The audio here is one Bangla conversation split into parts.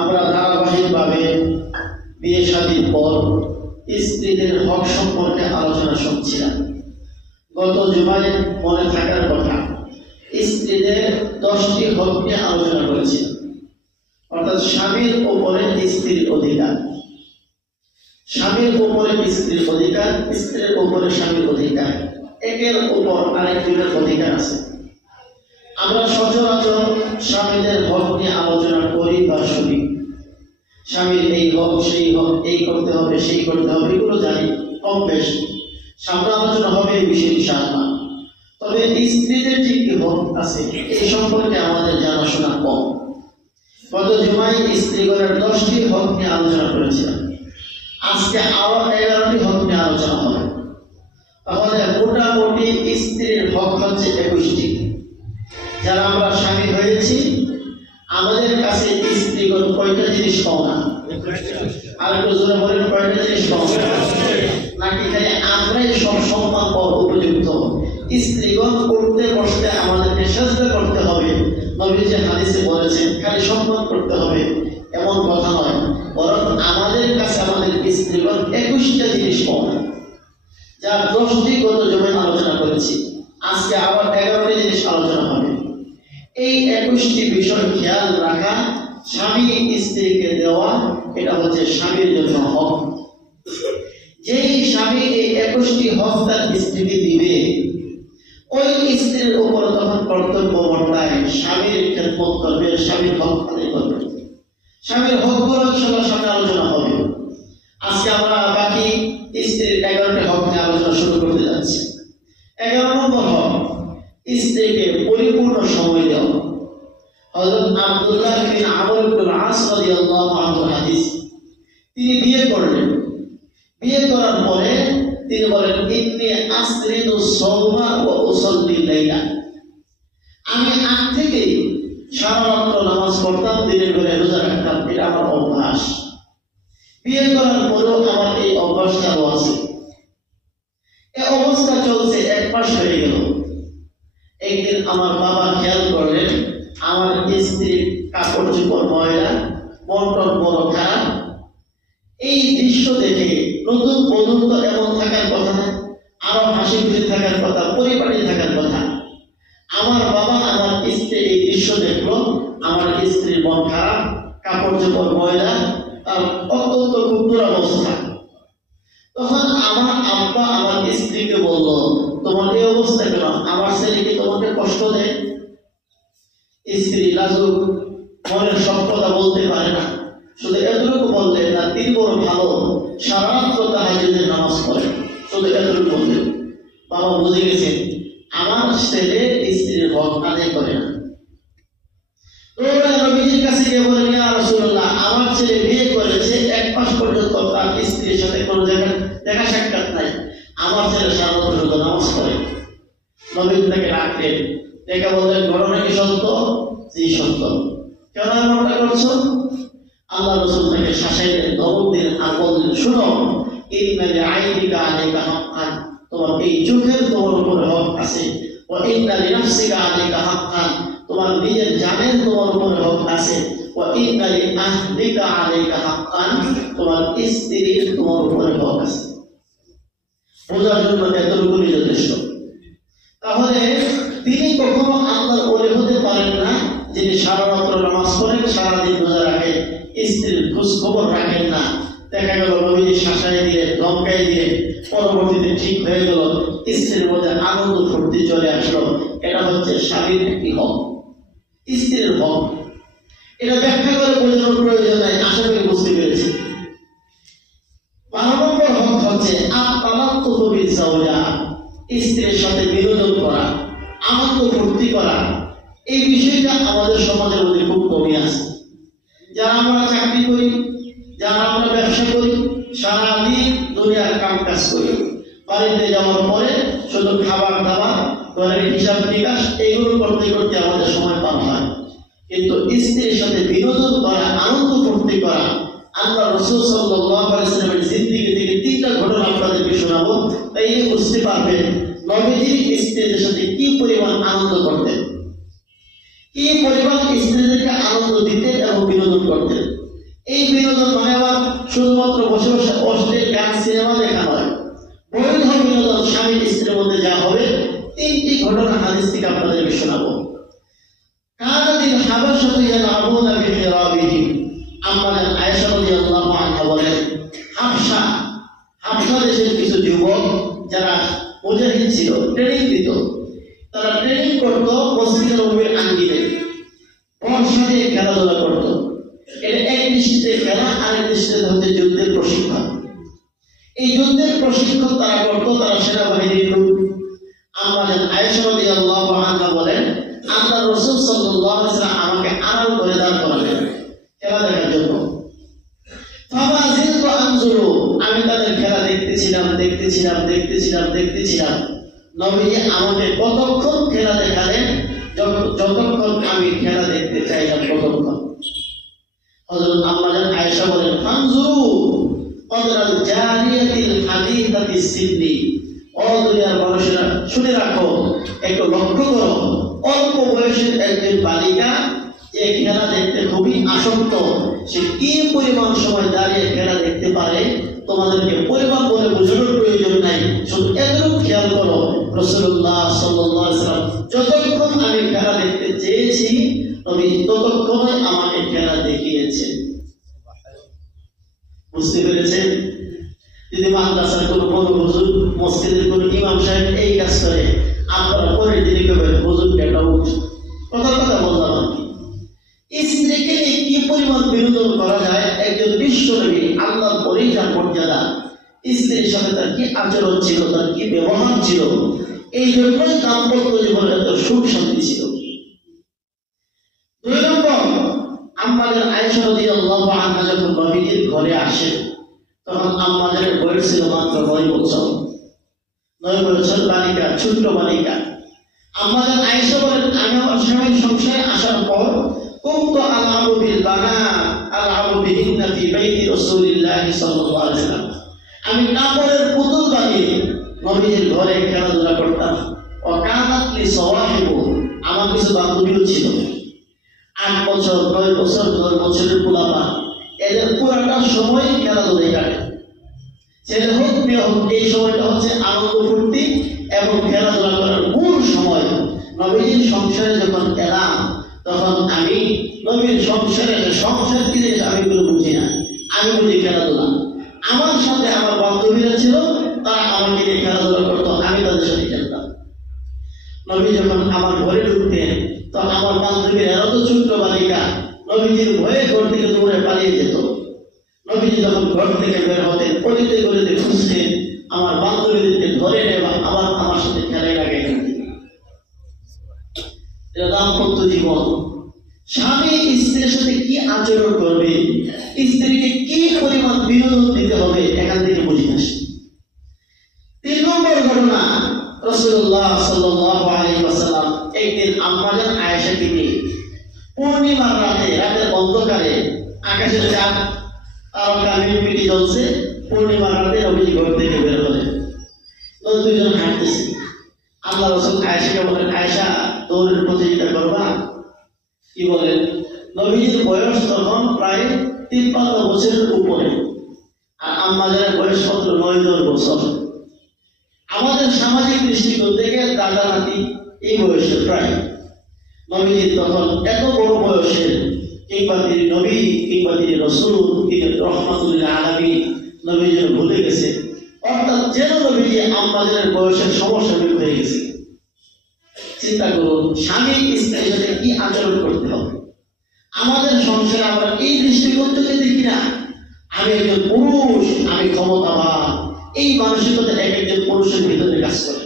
আমরা ধারাবাহিকভাবে বিয়ে শাদীর পর স্ত্রীদের হক সম্পর্কে আলোচনা শুনছিলাম। গত জুমায় মনে থাকার কথা, স্ত্রীদের 10টি হক নিয়ে আলোচনা করেছিলাম। অর্থাৎ স্বামীর উপরে স্ত্রীর অধিকার, স্বামীর উপরে স্ত্রীর অধিকার, স্ত্রীর উপরে স্বামীর অধিকার, একের উপর আরেকজনের অধিকার আছে। আমরা সচরাচর স্বামীদের হক নিয়ে আলোচনা করি বা শুনি। স্বামীর এই হক, সেই হক, এই করতে হবে, সেই করতে হবে, এগুলো জানি কম বেশি। সামনে আলোচনা হবে এই বিষয়ে ইনশাআল্লাহ। তবে স্ত্রীদের যে কি হক আছে এই সম্পর্কে আমাদের জানাশোনা কম। গত জুমায় স্ত্রীগণের 10টি হক নিয়ে আলোচনা করেছিলাম। আজকে আরো 11টি হক নিয়ে আলোচনা হবে। তাহলে মোটামুটি স্ত্রীর হক হচ্ছে 21টি। যারা আমরা স্বামী হয়েছি, আমাদের কাছে স্ত্রীগণ কয়টা জিনিস পাওনা? আর একটু জোরে বলেন, কয়টা জিনিস পাওনা? নাকি খালি আমরাই সব সম্মান পাওয়ার উপযুক্ত? স্ত্রীগণ উঠতে বসতে আমাদেরকে সাজদা করতে হবে, নবীজি হাদিসে বলেছেন খালি সম্মান করতে হবে, এমন কথা নয়। বরং আমাদের কাছে আমাদের স্ত্রীগণ 21টা জিনিস পাওনা, যার 10টি গত জমায় আলোচনা করেছি। আজকে আবার 11টি জিনিস আলোচনা হবে। এই 21টি বিষয় খেয়াল রাখা, স্বামী স্ত্রীকে দেওয়া, এটা হচ্ছে স্বামীর জন্য হক। যেই স্বামী এই 21টি হক তার স্ত্রীকে দিবে, ওই স্ত্রীর উপর তখন কর্তব্য বর্তায় স্বামীর খেদমত করবে, স্বামীর হক আদায় করবে। স্বামীর হকগুলো সবার সামনে আলোচনা হবে। আজকে আমরা বাকি স্ত্রীর 11টি হক নিয়ে আলোচনা শুরু করতে যাচ্ছি। 11 নম্বর হক, স্ত্রীকে পরিপূর্ণ সময় দেওয়া। হযরত আব্দুল্লাহ বিন আমর ইবনে আস রাদিয়াল্লাহু আনহু হাদিস, তিনি বিয়ে করলেন। বিয়ে করার পরে তিনি বলেন, ইন্নী আসরিদু সাওমা ওয়া উসাল্লি লাইলা, আমি আগ থেকে সারা রাত নামাজ পড়তাম, দিনের বেলা রোজা রাখতাম, এটা আমার অভ্যাস। বিয়ে করার পরেও আমার এই অভ্যাস চালু আছে। এই অবস্থা চলছে 1 মাস হয়ে গেল। একদিন আমার বাবা খেয়াল করলেন আমার স্ত্রীর কাপড় চোপড় ময়লা, মন টন বড় খারাপ। এই দৃশ্য দেখে নতুন বধূ তো এমন থাকার কথা না, আরো হাসি খুশি থাকার কথা, পরিপাটি থাকার কথা। আমার বাবা আমার স্ত্রী এই দৃশ্য দেখলো, আমার স্ত্রীর মন খারাপ, কাপড় চোপড় ময়লা, আর অত্যন্ত খুব দুরবস্থা। তখন আমার আব্বা আমার স্ত্রীকে বলল, তোমার এই অবস্থা কেন? আমার ছেলে কি তোমাকে কষ্ট দেয়? স্ত্রী লাজুক, মনের সব কথা বলতে পারে না, শুধু এতটুকু বললেন না, তিনি বড় ভালো, সারা রাত তাহাজ্জুদের নামাজ পড়ে, শুধু এতটুকু বললেন। বাবা বুঝে গেছেন আমার ছেলে স্ত্রীর হক আদায় করে না। নবীজির কাছে গিয়ে বলেন, ইয়া রাসূলুল্লাহ, আমার ছেলে বিয়ে করেছে, 1 মাস পর্যন্ত তার স্ত্রীর সাথে কোনো দেখা সাক্ষাৎ নাই, আমার ছেলে সারা রাত শুধু নামাজ পড়ে। নবীজি তাকে ডাকলেন, ডেকে বললেন, ঘটনা কি সত্য? জি সত্য। কেন এমনটা করছো? আল্লাহ রাসূল তাকে শাসাইলেন, ধমক দিলেন, আর বললেন, শুনো, ইন্না লিআইনিকা আলাইকা হাক্কান, তোমার এই চোখের তোমার উপরে হক আছে। ওয়া ইন্না লিনাফসিকা আলাইকা হাক্কান, তোমার নিজের জানের তোমার উপরে হক আছে। ওয়া ইন্না লিআহলিকা আলাইকা হাক্কান, তোমার স্ত্রীর তোমার উপরে হক আছে। বোঝার জন্য এতটুকুই যথেষ্ট। তাহলে তিনি কখনো আল্লাহর ওলি হতে পারেন না যিনি সারা রাত নামাজ পড়েন, সারাদিন রোজা রাখেন, স্ত্রীর খোঁজ খবর রাখেন না। দেখা গেল নবীজি শাসাই দিলেন, ধমকাই দিলেন, পরবর্তীতে ঠিক হয়ে গেল, স্ত্রীর মধ্যে আনন্দ ফুর্তি চলে আসলো। এটা হচ্ছে স্বামীর একটি হক, স্ত্রীর হক। এটা ব্যাখ্যা করে বোঝানোর প্রয়োজন নাই, আশা করি বুঝতে পেরেছি। 12 নম্বর হক হচ্ছে আত-তালাত্তুফু বিজ-জাওজা, স্ত্রীর সাথে বিনোদন করা, আনন্দ ফুর্তি করা। এই বিষয়টা আমাদের সমাজের মধ্যে খুব কমই আছে। যারা আমরা চাকরি করি, যারা আমরা ব্যবসা করি, সারাদিন দুনিয়ার কাম কাজ করি, বাড়িতে যাওয়ার পরে শুধু খাবার দাবার, ঘরের হিসাব নিকাশ, এইগুলো করতে করতে আমাদের সময় পার হয়। কিন্তু স্ত্রীর সাথে বিনোদন করা, আনন্দ ফুর্তি করা, আল্লাহ রাসূল সাল্লাল্লাহু আলাইহি ওয়াসাল্লামের জিন্দেগি থেকে 3টা ঘটনা আপনাদেরকে শোনাবো, তাইলে বুঝতে পারবেন নবীজির স্ত্রীদের সাথে কি পরিমাণ আনন্দ করতেন, কি পরিমাণ স্ত্রীদেরকে আনন্দ দিতেন এবং বিনোদন করতেন। আমাদের আয়েশা রাদিয়াল্লাহু আনহা বলেন, হাবশা দেশের কিছু যুবক যারা মুজাহিদ ছিল, ট্রেনিং দিত, তারা ট্রেনিং করত মসজিদে নববীর আঙ্গিনায়, বর্ষা দিয়ে খেলাধুলা করত। এটা এক দৃষ্টিতে খেলা, আরেক দৃষ্টিতে হচ্ছে যুদ্ধের প্রশিক্ষণ। এই যুদ্ধের প্রশিক্ষণ তারা করত, তারা সেনাবাহিনীর লোক। আমাদের আয়েশা রাদিয়াল্লাহু আনহা বলেন, আল্লাহর রাসূল সাল্লাল্লাহু আলাইহি ওয়াসাল্লাম আমাকে আড়াল করে দাঁড় করালেন খেলা দেখার জন্য। ফামাজিলতু আনজুরু, আমি তাদের খেলা দেখতেছিলাম। নবীজি আমাকে কতক্ষণ খেলা দেখালেন, যতক্ষণ আমি খেলা দেখতে চাইলাম ততক্ষণ। হযরত আম্মাজান আয়েশা বলেন, ফানজুরু কদরাল জারিয়াতিল হাদিসাতিস সিন্নি, ও দুনিয়ার মানুষেরা শুনে রাখো, একটু লক্ষ্য করো, অল্প বয়সের একজন বালিকা যে খেলা দেখতে খুবই আসক্ত, সে কি পরিমাণ সময় দাঁড়িয়ে খেলা দেখতে পারে তোমাদেরকে পরিমাণ বলে বোঝানোর প্রয়োজন নাই, শুধু এতটুকু খেয়াল করো, রাসূলুল্লাহ সাল্লাল্লাহু আলাইহি ওয়াসাল্লাম যতক্ষণ আমি খেলা দেখতে চেয়েছি নবী ততক্ষণই আমাকে খেলা দেখিয়েছেন। বুঝতে পেরেছেন? যদি মাদ্রাসার কোনো বড় হুজুর, মসজিদের কোনো ইমাম সাহেব এই কাজ করে, আপনারা পরের দিনে কেবল হুজুর কেটা উঠ কথা বললাম আর কি। স্ত্রীকে কি পরিমাণ বিনোদন করা যায়, একজন বিশ্ব নবী, আল্লাহর পরেই যার মর্যাদা, স্ত্রীর সাথে তার কি আচরণ ছিল, তার কি ব্যবহার ছিল, এই জন্যই দাম্পত্য জীবনে এত সুখ শান্তি ছিল। 2 নম্বর, আমাদের আয়েশা রাদিয়াল্লাহু আনহা যখন নবীজির ঘরে আসে, তখন আমাদের বয়স ছিল মাত্র 9 বছর। 9 বছর বালিকা, ছোট্ট বালিকা। আমাদের আয়েশা বলেন, আমি আমার স্বামীর সংসারে আসার পর কুনতু আলআবু বিল বানাত আলআবু বিহিন্না ফি বাইতি রাসূলিল্লাহ সাল্লাল্লাহু আলাইহি ওয়াসাল্লাম, আমি কাপড়ের পুতুল বানিয়ে নবীজির ঘরে খেলাধুলা করতাম। ও কানাত লি সাওয়াহিবু, আমার কিছু বান্ধবীও ছিল, 8 বছর, 9 বছর, 10 বছরের পোলাপা, এদের পুরাটা সময় খেলাধুলায় কাটে। ছেলে হোক মেয়ে হোক, এই সময়টা হচ্ছে আনন্দ ফুর্তি এবং খেলাধুলা করার মূল সময়। নবীজির সংসারে যখন এলাম, তখন আমি নবীর সংসার কি জিনিস আমি কোনো বুঝি না, আমি বুঝি খেলাধুলা। আমার সাথে আমার বান্ধবীরা ছিল, তারা আমাকে নিয়ে খেলাধুলা করতো, আমি তাদের সাথে খেলতাম। নবী যখন আমার ঘরে ঢুকতেন, তখন আমার বান্ধবীর এরা তো ছোট্ট বালিকা, নবীজির ভয়ে ঘর থেকে দৌড়ে পালিয়ে যেত। নবীজি যখন ঘর থেকে বের হতেন, গলিতে খুঁজতেন, আমার বান্ধবীদেরকে ধরে নেবা, আবার আমার সাথে খেলায় লাগে। এটা দাম্পত্য জীবন। স্বামী স্ত্রীর সাথে কি আচরণ করবে, স্ত্রীকে কি পরিমাণ বিনোদন দিতে হবে, এখান থেকে বুঝে আসে। 3 নম্বর ঘটনা, রাসূলুল্লাহ সাল্লাল্লাহু আলাইহি ওয়াসাল্লাম একদিন আম্মাজান আয়েশাকে নিয়ে পূর্ণিমার রাতে, রাতের অন্ধকারে, আকাশের চাঁদ তারকা মিটমিটি জ্বলছে, পূর্ণিমার রাতে নবীজি ঘর থেকে বের হলেন। দুইজন হাঁটতেছে। আল্লাহ রাসূল আয়েশাকে বলেন, আয়েশা দৌড়ের প্রতিযোগিতা করবা? কি বলেন? নবীজির বয়স তখন প্রায় 53 বছরের উপরে, আর আম্মাজানের বয়স মাত্র 9-10 বছর। আমাদের সামাজিক দৃষ্টিকোণ থেকে দাদা নাতি এই বয়সের প্রায়। নবীজি তখন এত বড় বয়সের, কিংবা তিনি নবী, কিংবা তিনি রাসূল, তিনি রহমাতুল লিল আলামিন, নবীজি ভুলে গেছে, অর্থাৎ যেন নবীজি আম্মাজানের বয়সের সমস্যা হয়ে গেছে। চিন্তা করুন, স্বামী স্ত্রীর সাথে কি আচরণ করতে হবে। আমাদের সংসারে আমরা এই দৃষ্টিকোণ থেকে দেখি না, আমি একজন পুরুষ, আমি ক্ষমতাবান, এই মানসিকতা একজন পুরুষের ভিতরে কাজ করে।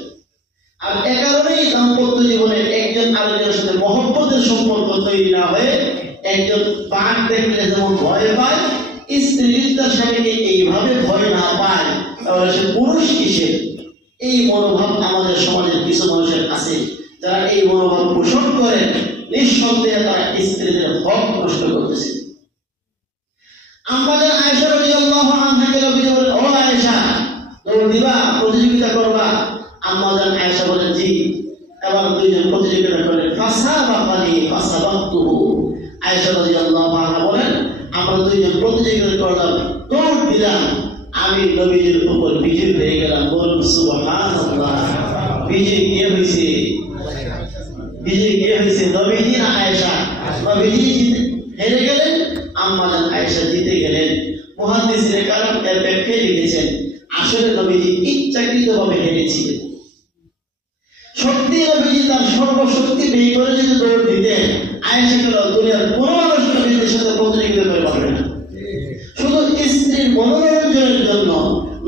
আর এ কারণেই দাম্পত্য জীবনে একজন আরেকজনের সাথে মহব্বতের সম্পর্ক তৈরি না হয়ে, একজন বাঘ দেখলে যেমন ভয় পায়, স্ত্রী তার স্বামীকে এইভাবে ভয় না পায়, তাহলে সে পুরুষ কিসের? এই মনোভাব আমাদের সমাজের কিছু মানুষের আছে, যারা এই মনোভাব পোষণ করেন, নিঃসন্দেহে তারা স্ত্রীদের হক নষ্ট করতেছে। আমাদের আয়েশা রাদিয়াল্লাহু আনহাকে নবীজি বলেন, ও আয়েশা, দৌড় দিবা, প্রতিযোগিতা করবা? আমাদের আয়েশা বলেন, জি। এবার দুইজন প্রতিযোগিতা করলেন। ফাসাবাক্তুহু, আয়েশা রাদিয়াল্লাহু আনহা বলেন, আমরা দুইজন প্রতিযোগিতা করলাম, দৌড় দিলাম, আমি নবীজির উপর বিজয়ী হয়ে গেলাম। বলুন সুবহানাল্লাহ। বিজয়ী কে হয়েছে? বিজয়ী কে হয়েছে? নবীজি না আয়েশা? নবীজি হেরে গেলেন, আম্মা জান আয়েশা জিতে গেলেন। মুহাদ্দিসিনে কারণ এর ব্যাখ্যায় লিখেছেন আসলে নবীজি ইচ্ছাকৃতভাবে হেরেছিলেন। সত্যি নবীজি তার সর্বশক্তি ব্যয় করে যদি দৌড় দিতেন, আয়েশাকে দুনিয়ার কোনো মানুষ নবীজির সাথে প্রতিযোগিতা করে পারবে না। শুধু স্ত্রীর মনোরঞ্জনের জন্য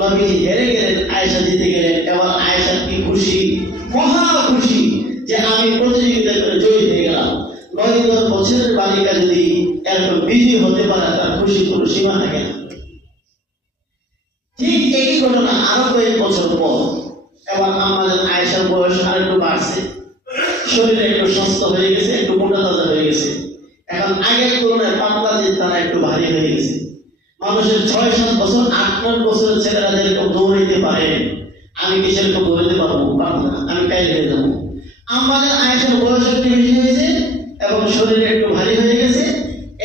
নবীজি হেরে গেলেন, আয়েশা জিতে গেলেন। এবার আয়েশা কি খুশি, মহা খুশি যে আমি প্রতিযোগিতা করে জয়ী হয়ে গেলাম। 9-10 বছরের বালিকা যদি এরকম বিজয়ী হতে পারে, তার খুশি কোনো সীমা থাকে না। ঠিক এই ঘটনা আরো কয়েক বছর পর এবার আমাদের আয়েশার বয়স আর একটু বাড়ছে, শরীরে একটু সুস্থ হয়ে গেছে, একটু মোটা তাজা হয়ে গেছে। এখন আগের তুলনায় পাতলা যে তারা একটু ভারী হয়ে গেছে। মানুষের 6-7 বছর 8-9 বছরের ছেলেরা যেরকম দৌড়াইতে পারে, আমি কি সেরকম দৌড়াইতে পারবো না, আমি কাইল হয়ে যাবো। আমাদের আয়েশার বয়স একটু বেশি হয়েছে এবং শরীরে একটু ভারী হয়ে গেছে।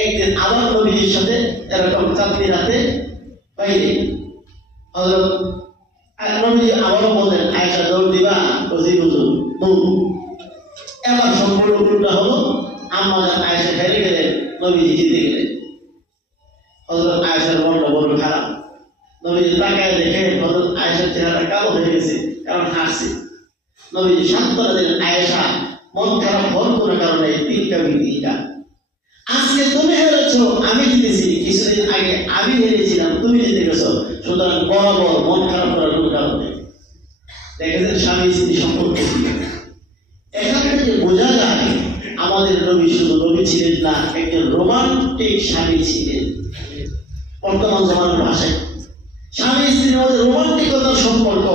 একদিন আবার নবীজির সাথে এরকম চাঁদনি রাতে বাইরে নবীজি আবারও বললেন, আয়েশা দৌড় দিবা? এবার সম্পূর্ণ উল্টা হলো, আমাদের আয়েশা হেরে গেলেন, নবীজি জিতে গেলেন। হযরত আয়েশার মনটা বড় খারাপ। নবীজি তাকায় দেখে হযরত আয়েশার চেহারা কালো হয়ে গেছে, কারণ হাসছে। নবীজি সান্ত্বনা দিলেন, আয়েশা মন খারাপ হওয়ার কোনো কারণে তিনটা বিধিটা, আজকে তুমি হেরেছো, আমি জিতেছি। কিছুদিন আগে আমি হেরেছিলাম, তুমি জিতে গেছো। সুতরাং বরাবর মন খারাপ করার কোনো কারণ নেই। দেখেছেন স্বামী স্ত্রী সম্পর্ক। এখান থেকে বোঝা যায় আমাদের নবী শুধু নবী ছিলেন না, একজন রোমান্টিক স্বামী ছিলেন। বর্তমান জামানার ভাষায় স্বামী স্ত্রীর মধ্যে রোমান্টিকতার সম্পর্ক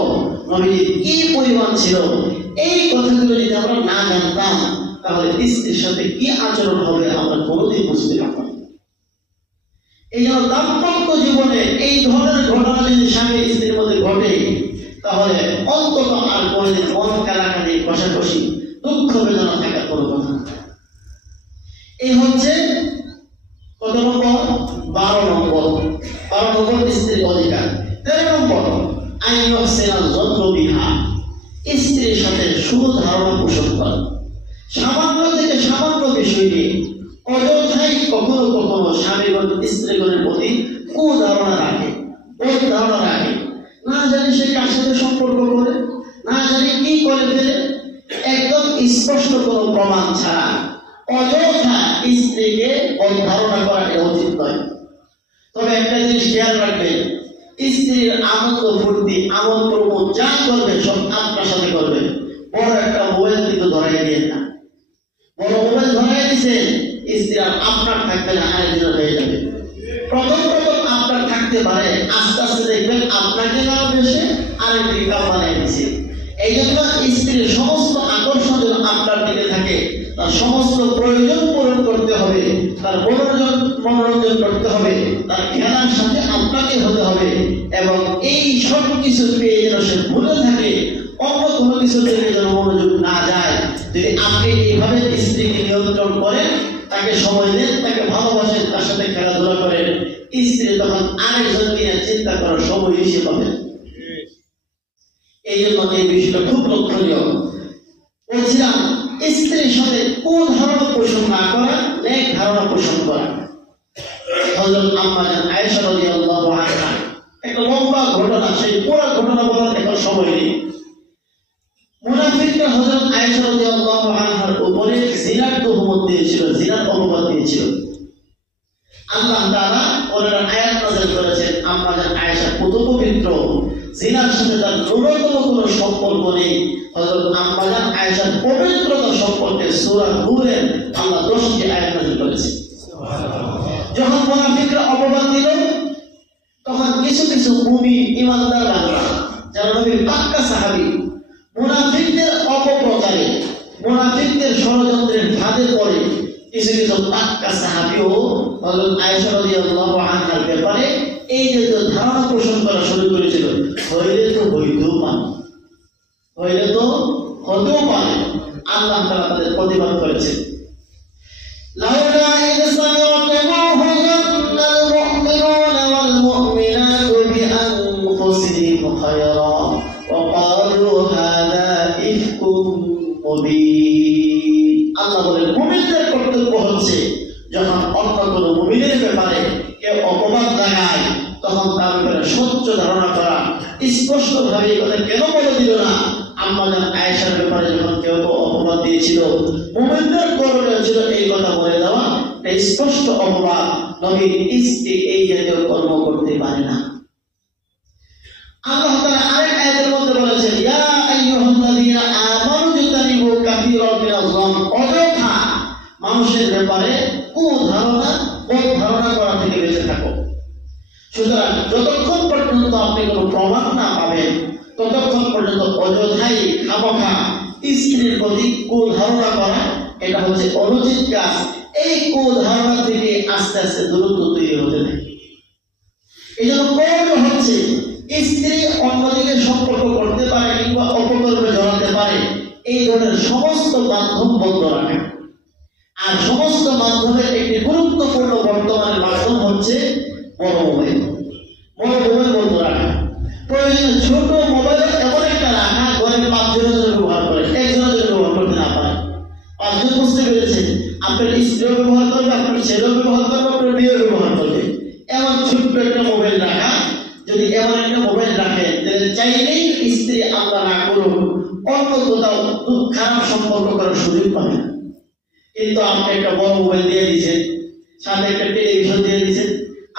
নবীজির কি পরিমাণ ছিল, এই কথাগুলো যদি আমরা না জানতাম তাহলে স্ত্রীর সাথে কি আচরণ হবে আমরা কোনোদিন বুঝতে পারতাম। এই জন্য দাম্পত্য জীবনে এই ধরনের ঘটনা যদি স্বামী স্ত্রীর মধ্যে ঘটে, তাহলে অন্তত আর কোনোদিন মন কানাকানি, কষাকষি, দুঃখ বেদনা থাকার কোনো কথা। এই হচ্ছে কত নম্বর? 12 নম্বর। 12 নম্বর স্ত্রীর অধিকার। 13 নম্বর স্ত্রীর সাথে সুধারণা পোষণ করা। সামান্য থেকে সামান্য বিষয় নিয়ে অযথাই কখনো কখনো স্বামীগণ স্ত্রীগণের প্রতি কুধারণা রাখে, ওই ধারণা রাখে। না জানি সে কার সাথে সম্পর্ক করে, না জানি কি করে ফেলে, একদম স্পষ্ট কোনো প্রমাণ ছাড়া অযথা স্ত্রীকে ধারণা করা উচিত নয়। তবে একটা জিনিস খেয়াল রাখবেন, স্ত্রীর আনন্দ ফুর্তি, আমোদ প্রমোদ যা করবে সব আপনার সাথে করবে। বড় একটা মোবাইল কিন্তু ধরাই দিয়ে না, বড় মোবাইল ধরাই দিছে, স্ত্রী আর আপনার থাকবে না, আরেকজনের হয়ে যাবে। প্রথম আপনার থাকতে পারে, আস্তে আস্তে দেখবেন আপনাকে না বেশি আরেকটি কাম বানিয়ে দিছে। এই জন্য স্ত্রীর সমস্ত আকর্ষণ যেন আপনার দিকে থাকে, তার সমস্ত প্রয়োজন পূরণ করতে হবে, তার মনোরঞ্জন করতে হবে, তার খেলার সাথে আপনাকে হতে হবে। এবং এই সব কিছু পেয়ে যেন সে ভুলে থাকে, অন্য কোনো কিছু থেকে যেন মনোযোগ না যায়। যদি আপনি এইভাবে স্ত্রীকে নিয়ন্ত্রণ করেন, তাকে সময় দেন, তাকে ভালোবাসেন, তার সাথে খেলাধুলা করেন, স্ত্রী তখন আরেকজন নিয়ে চিন্তা করার সময় হিসেবে পাবেন। এই জন্য এই বিষয়টা খুব লক্ষণীয়। বলছিলাম স্ত্রীর সাথে কোন ধারণা পোষণ না করা, নেক ধারণা পোষণ করা। হযরত আম্মা জান আয়েশা রাদিয়াল্লাহু আনহা একটা লম্বা ঘটনা, সেই পুরো ঘটনা বলার এখন সময় নেই। মুনাফিকরা হযরত আয়েশা রাদিয়াল্লাহু আনহার উপরে জিনার তুহমত দিয়েছিল, জিনার অপবাদ দিয়েছিল। আল্লাহ তাআলা ওনার আয়াত নাযিল করেছেন, আম্মা জান আয়েশা কত পবিত্র, জিনার সাথে তার ন্যূনতম কোনো সম্পর্ক নেই। হযরত আম্মা জান আয়েশার পবিত্রতা সম্পর্কে সূরা নূরের আল্লাহ 10টি আয়াত নাযিল করেছেন। যখন মুনাফিকরা অপবাদ দিল, তখন কিছু কিছু মুমিন ইমানদার বান্দা যারা নবীর পাক্কা সাহাবী, মুনাফিকদের অপপ্রচারে, মুনাফিকদের ষড়যন্ত্রের ফাঁদে পড়ে কিছু কিছু পাক্কা সাহাবীও হযরত আয়েশা রাদিয়াল্লাহু আনহার ব্যাপারে এই যে ধারণা পোষণ করা শুরু করেছিল, হইলে তো হইতেও পারে, হইলে তো হতেও পারে। আল্লাহ তাআলা তাদের প্রতিবাদ করেছেন। লাউলা ইয সামি'তুমূহু যান্নাল মু'মিনুনা ওয়াল মু'মিনাতু বিআনফুসিহিম খায়রা ওয়া ক্বালু হাযা ইফকুম মুবিন। আল্লাহ বলেন, মুমিনদের কর্তব্য হচ্ছে যখন অন্য কোনো মুমিনের নবীর ব্যাপারে কেউ অপবাদ লাগায় তখন তার ব্যাপারে স্বচ্ছ ধারণা করা, স্পষ্ট ভাবে এই কথা কেন বলে দিল না। আম্মাজান আয়েশার ব্যাপারে যখন কেউ অপবাদ দিয়েছিল, মুমিনদের করণীয় ছিল এই কথা বলে দেওয়া, স্পষ্ট অপবাদ। নবীর স্ত্রী এই জাতীয় কর্ম করতে পারে না। আল্লাহ তাআলা আরেক আয়াতের মধ্যে বলেছেন, ইয়া আইয়ুহাল্লাযীনা আমানু ইজতানিবু কাসীরাম মিনাজ যান, অযথা মানুষের ব্যাপারে কুধারণা ধারণা করা থেকে বেঁচে থাকো। সুতরাং যতক্ষণ পর্যন্ত আপনি কোনো প্রমাণ না পাবেন ততক্ষণ পর্যন্ত অযথাই খামোখা স্ত্রীর প্রতি কুধারণা করা, এটা হচ্ছে অনুচিত কাজ। এই কুধারণা থেকে আস্তে আস্তে দূরত্ব তৈরি হতে থাকে। এই জন্য করণীয় হচ্ছে স্ত্রী অন্যদিকে সম্পর্ক করতে পারে কিংবা অপকর্মে জড়াতে পারে, এই ধরনের সমস্ত মাধ্যম বন্ধ রাখা। আর সমস্ত মাধ্যমের একটি গুরুত্বপূর্ণ বর্তমানের মাধ্যম হচ্ছে বড় মোবাইল। বড় মোবাইল বন্ধ রাখা, প্রয়োজনে ছোট মোবাইল এমন একটা রাখা ঘরের 5 জনের ব্যবহার করে, একজনের জন্য ব্যবহার করতে না পারে। 5 জন বুঝতে পেরেছেন, আপনার স্ত্রীও ব্যবহার করবে, আপনার ছেলেও ব্যবহার করবে, আপনার মেয়েও ব্যবহার করবে, এমন ছোট্ট একটা মোবাইল রাখা। যদি এমন একটা মোবাইল রাখেন তাহলে চাইলেই স্ত্রী আল্লাহ না করুন অন্য কোথাও খারাপ সম্পর্ক করার সুযোগ পাবে না। কিন্তু আপনি একটা বড় মোবাইল দিয়ে দিয়েছেন, সাথে একটা টেলিভিশন দিয়ে দিয়েছেন,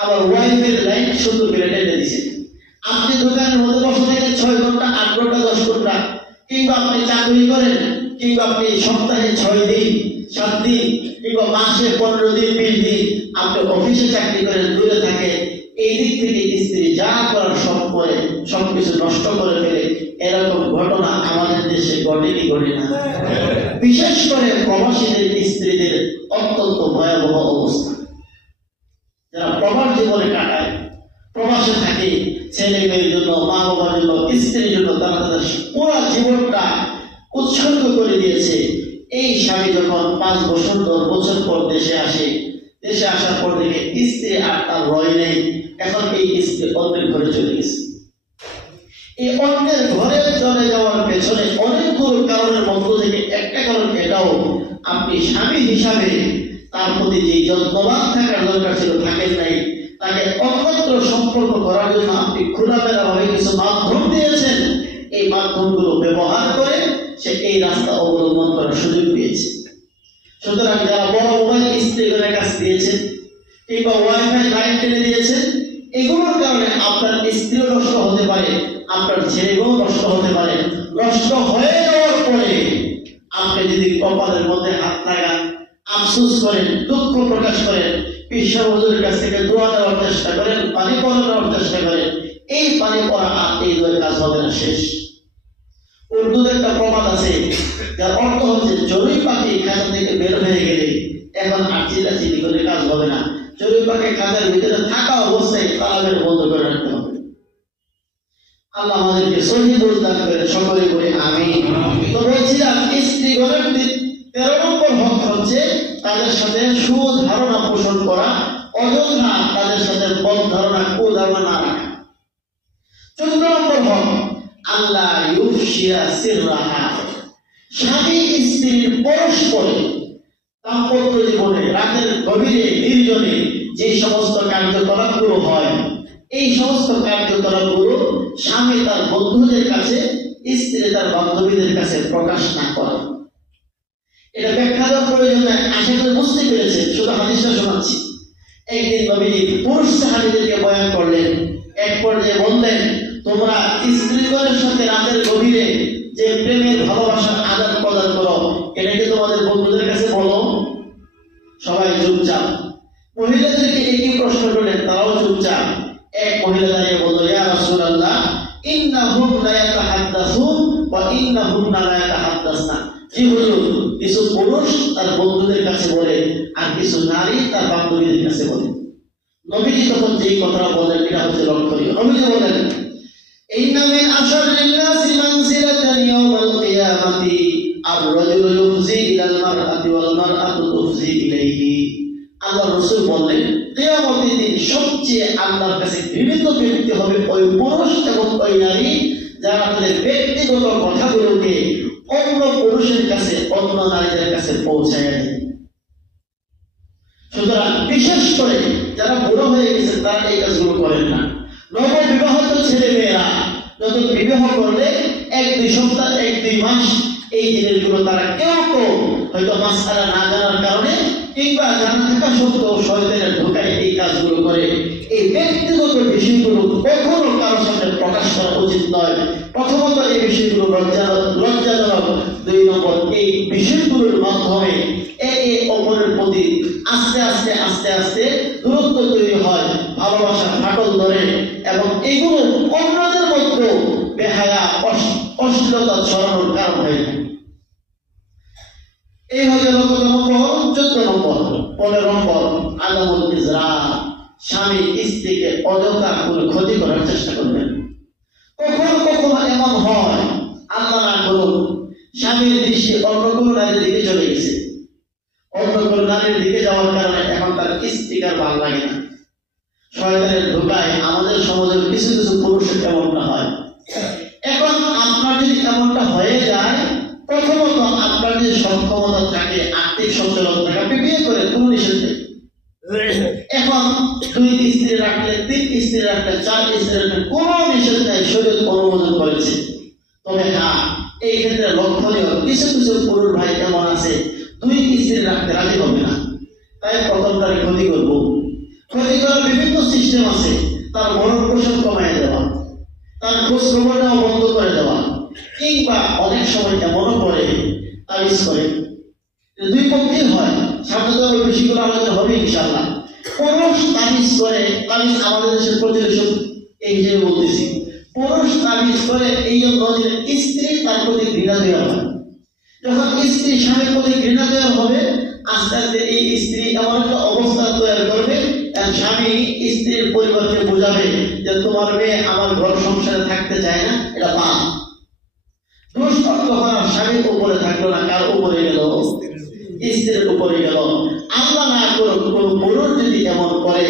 আবার ওয়াইফাই লাইন সুন্দর করে টেনে দিয়েছেন। আপনি দোকানের মধ্যে বসে থাকেন 6 ঘন্টা, 8 ঘন্টা, 10 ঘন্টা, কিংবা আপনি চাকরি করেন, কিংবা আপনি সপ্তাহে 6 দিন, 7 দিন, কিংবা মাসে 15 দিন, 20 দিন আপনি অফিসে চাকরি করেন, দূরে থাকেন। এই দিক থেকে স্ত্রী যা করার সব করে, সবকিছু নষ্ট করে ফেলে। এরকম ঘটনা আমাদের দেশে ঘটেনি, ঘটে না। বিশেষ করে প্রবাসীদের স্ত্রীদের অত্যন্ত ভয়াবহ অবস্থা। যারা প্রবাস জীবনে কাটায়, প্রবাসে থাকে, ছেলে মেয়ের জন্য, মা বাবার জন্য, স্ত্রীর জন্য তারা তাদের পুরো জীবনটা উৎসর্গ করে দিয়েছে। এই স্বামী যখন 5 বছর 10 বছর পর দেশে আসে, দেশে আসার পর থেকে স্ত্রী আর তার রয় নেই। এখন এই স্ত্রী অন্যের ঘরে চলে গেছে। এই অন্যের ঘরে চলে যাওয়ার পেছনে অনেকগুলো কারণের মধ্য থেকে একটা কারণ এটাও, আপনি স্বামী হিসাবে তার প্রতি যে যত্নবান থাকার দরকার ছিল থাকেন নাই। তাকে অন্যত্র সম্পর্ক করার জন্য আপনি খোলামেলা ভাবে কিছু মাধ্যম দিয়েছেন। এই মাধ্যমগুলো ব্যবহার করে সে এই রাস্তা অবলম্বন করার সুযোগ পেয়েছে। সুতরাং যারা বড় মোবাইল স্ত্রীগণের কাছে দিয়েছেন কিংবা ওয়াইফাই লাইন টেনে দিয়েছেন, এগুলোর কারণে আপনার স্ত্রীও নষ্ট হতে পারে, আপনার ছেলেও নষ্ট হতে পারে। নষ্ট হয়ে যাওয়ার পরে আপনি যদি কপালের মধ্যে হাত লাগান, আফসোস করেন, দুঃখ প্রকাশ করেন, ঈশ্বর হুজুরের কাছ থেকে দোয়া দেওয়ার চেষ্টা করেন, পানি পড়া দেওয়ার চেষ্টা করেন, এই পানি পড়া আর এই দুই কাজ হবে না, শেষ। উর্দুতে একটা প্রবাদ আছে, যার অর্থ হচ্ছে চড়ুই পাখি খাঁচা থেকে বের হয়ে গেলে এখন আর চিল্লাচিল্লি করে কাজ হবে না। চড়ুই পাখি খাঁচার ভিতরে থাকা অবস্থায় তালাবের বন্ধ করে রাখতে হবে। আল্লাহ আমাদেরকে সহি বুঝদান করে সকলে বলে আমিন। তো বলছিলাম স্ত্রীগণের 13 নম্বর হক হচ্ছে তাদের সাথে সুধারণা পোষণ করা, অযথা তাদের সাথে বদ ধারণা, কুধারণা না রাখা। 14 নম্বর হক আল্লাহ ইউফশিয়া সিররাহা, স্বামী স্ত্রীর পরস্পরে দাম্পত্য জীবনে রাতের গভীরে নির্জনে যে সমস্ত কার্যকলাপগুলো হয়, এই সমস্ত কার্যকলাপগুলো স্বামী তার বন্ধুদের কাছে, স্ত্রী তার বান্ধবীদের কাছে প্রকাশ না করা। এটা ব্যাখ্যা দেওয়ার প্রয়োজন নাই, আশা করে বুঝতে পেরেছেন, শুধু হাদিসটা শোনাচ্ছি। একদিন নবীজি পুরুষ সাহাবীদেরকে বয়ান করলেন। এক পর্যায়ে বললেন, তোমরা স্ত্রীগণের সাথে রাতের গভীরে যে প্রেমের ভালোবাসার আদান প্রদান করো, এটাকে তোমাদের বন্ধুদের কাছে বলো। সবাই চুপচাপ। মহিলাদেরকে একই প্রশ্ন করলেন, তারাও চুপচাপ। এক মহিলা দাঁড়িয়ে বলল, ইয়া রাসূলুল্লাহ, ইন্নাহুম লা ইয়াতাহাদ্দাসুন ওয়া ইন্নাহুন্না লা ইয়াতাহাদ্দাসনা। জি হুজুর, কিছু পুরুষ তার বন্ধুদের কাছে বলে আর কিছু নারী তার বান্ধবীদের কাছে বলে। নবীজি তখন যেই কথাটা বলেন এটা হচ্ছে লক্ষণীয়। নবীজি বলেন, ইন্না মিন আশারিন নাসি মানজিলাতান ইয়াওমাল কিয়ামাতি আর-রাজুলু ইউফজি ইলাল মারআতি ওয়াল মারআতু তুফজি ইলাইহি। আল্লাহ রাসূল বললেন, কিয়ামতের দিন সবচেয়ে আল্লাহর কাছে ঘৃণিত ব্যক্তি হবে ওই পুরুষ এবং ওই নারী যারা তাদের ব্যক্তিগত কথাগুলোকে অন্য পুরুষের কাছে, অন্য নারীদের কাছে পৌঁছায় দেয়। সুতরাং বিশেষ করে তারা এই কাজগুলো করেন না। নববিবাহিত ছেলে মেয়েরা যত বিবাহ করলে 1-2 সপ্তাহ 1-2 মাস এই জিনিসগুলো তারা কেউ হয়তো মাসআলা না জানার কারণে কিংবা জানা থাকা সত্ত্বেও শয়তানের ধোঁকায় এই কাজগুলো করে। এই ব্যক্তিগত বিষয়গুলো কখনো কারোর সামনে প্রকাশ করা উচিত নয়। প্রথমত এই বিষয়গুলো লজ্জাজনক। 2 নম্বর, এই বিষয়গুলোর মাধ্যমে একে অপরের প্রতি আস্তে আস্তে আস্তে আস্তে দূরত্ব তৈরি হয়, ভালোবাসা ফাটল ধরে এবং এগুলো অন্যদের মধ্যে বেহায়া অশ্লীলতা ছড়ানোর কারণ হয়ে যায়। এই হয়ে গেল কত নম্বর? 14 নম্বর। 15 নম্বর, আদামুল ইজরা। স্বামী স্ত্রীকে অযথা কোনো ক্ষতি করার চেষ্টা করবেন। কখনো কখনো এমন হয়, আল্লাহ না করুন, স্বামীর দৃষ্টি অন্য কোনো নারীর দিকে চলে গেছে। অন্য কোনো নারীর দিকে যাওয়ার কারণে এখন তার স্ত্রীকে আর ভালো লাগে না। শয়তানের ধোঁকায় আমাদের সমাজের কিছু কিছু পুরুষের এমনটা হয়। এখন আপনার যদি এমনটা হয়ে যায়, প্রথমত আপনার যদি সক্ষমতা থাকে, আর্থিক সচ্ছলতা থাকে, আপনি বিয়ে করে কোনো নিষেধ নেই। এখন 2 স্ত্রী রাখলে, 3 স্ত্রী রাখলে, 4 স্ত্রী রাখলে কোনো নিষেধ নেই, শরীয়ত অনুমোদন করেছে। তবে হ্যাঁ, এই ক্ষেত্রে লক্ষণীয় কিছু কিছু পুরুষ ভাই এমন আছে 2 স্ত্রী রাখতে রাজি হবে না। তাই প্রথমটারে ক্ষতি করবো। ক্ষতি করার বিভিন্ন সিস্টেম আছে। তার ভরণ পোষণ কমায় দেওয়া, তার খোঁজ খবর নেওয়া বন্ধ করে দেওয়া, কিংবা অনেক সময় এমনও করে তাবিজ করে। 2 পক্ষেই হয়। সামনে তো ওই বিষয়গুলো আলোচনা হবে ইনশাআল্লাহ। পুরুষ তাবিজ করে, তাবিজ আমাদের দেশের প্রচলিত এই হিসেবে বলতেছি, পুরুষ তাবিজ করে এই জন্য যে স্ত্রী তার প্রতি ঘৃণা দেওয়া হয়। যখন স্ত্রী স্বামীর প্রতি ঘৃণা দেওয়া হবে, আস্তে আস্তে এই স্ত্রী এমন একটা অবস্থা তৈরি করবে, স্বামী স্ত্রীর পরিবারকে বোঝাবে যে তোমার মেয়ে আমার ঘর সংসারে থাকতে চায় না, এটা পাপ। দোষ তখন স্বামীর উপরে থাকলো না, কার উপরে গেল? স্ত্রীর উপরে গেল। আল্লাহ না করুক, কোন পুরুষ যদি এমন করে,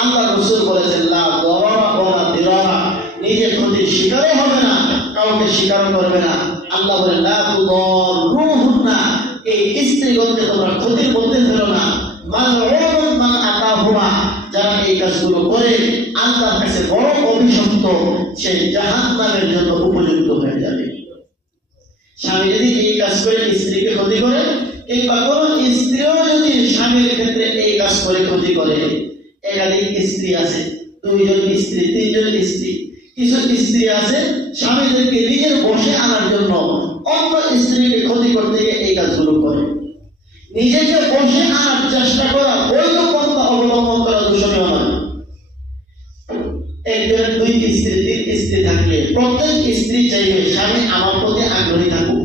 আল্লাহ রাসূল বলেছেন লা দারারা ওয়ালা দিরারা, নিজে ক্ষতির শিকারও হবে না, কাউকে স্বীকার করবে না। আল্লাহ বলেন লা তুদাররুহুন্না, এই স্ত্রীগণকে তোমরা ক্ষতির মধ্যে ফেলো না। মালউনুন মান আতাহুমা, যারা এই কাজগুলো করে আল্লাহর কাছে বড় অভিশপ্ত, সে জাহান্নামের জন্য উপযুক্ত হয়ে যাবে। স্বামী যদি এই কাজ করে স্ত্রীকে ক্ষতি করে, কিংবা কোন স্ত্রীও যদি স্বামীর ক্ষেত্রে এই কাজ করে ক্ষতি করে, একাধিক স্ত্রী আছে, 2 জন স্ত্রী, 3 জন স্ত্রী, কিছু স্ত্রী আছে স্বামীদেরকে নিজের বশে আনার জন্য অন্য স্ত্রীকে ক্ষতি করতে গিয়ে এই কাজগুলো করে। নিজেকে বশে আনার চেষ্টা করা বৈধ পন্থা অবলম্বন করা দূষণীয় নয়। একজনের 2 স্ত্রী, 3 স্ত্রী থাকলে প্রত্যেক স্ত্রী চাইবে স্বামী আমার প্রতি আগ্রহী থাকুক,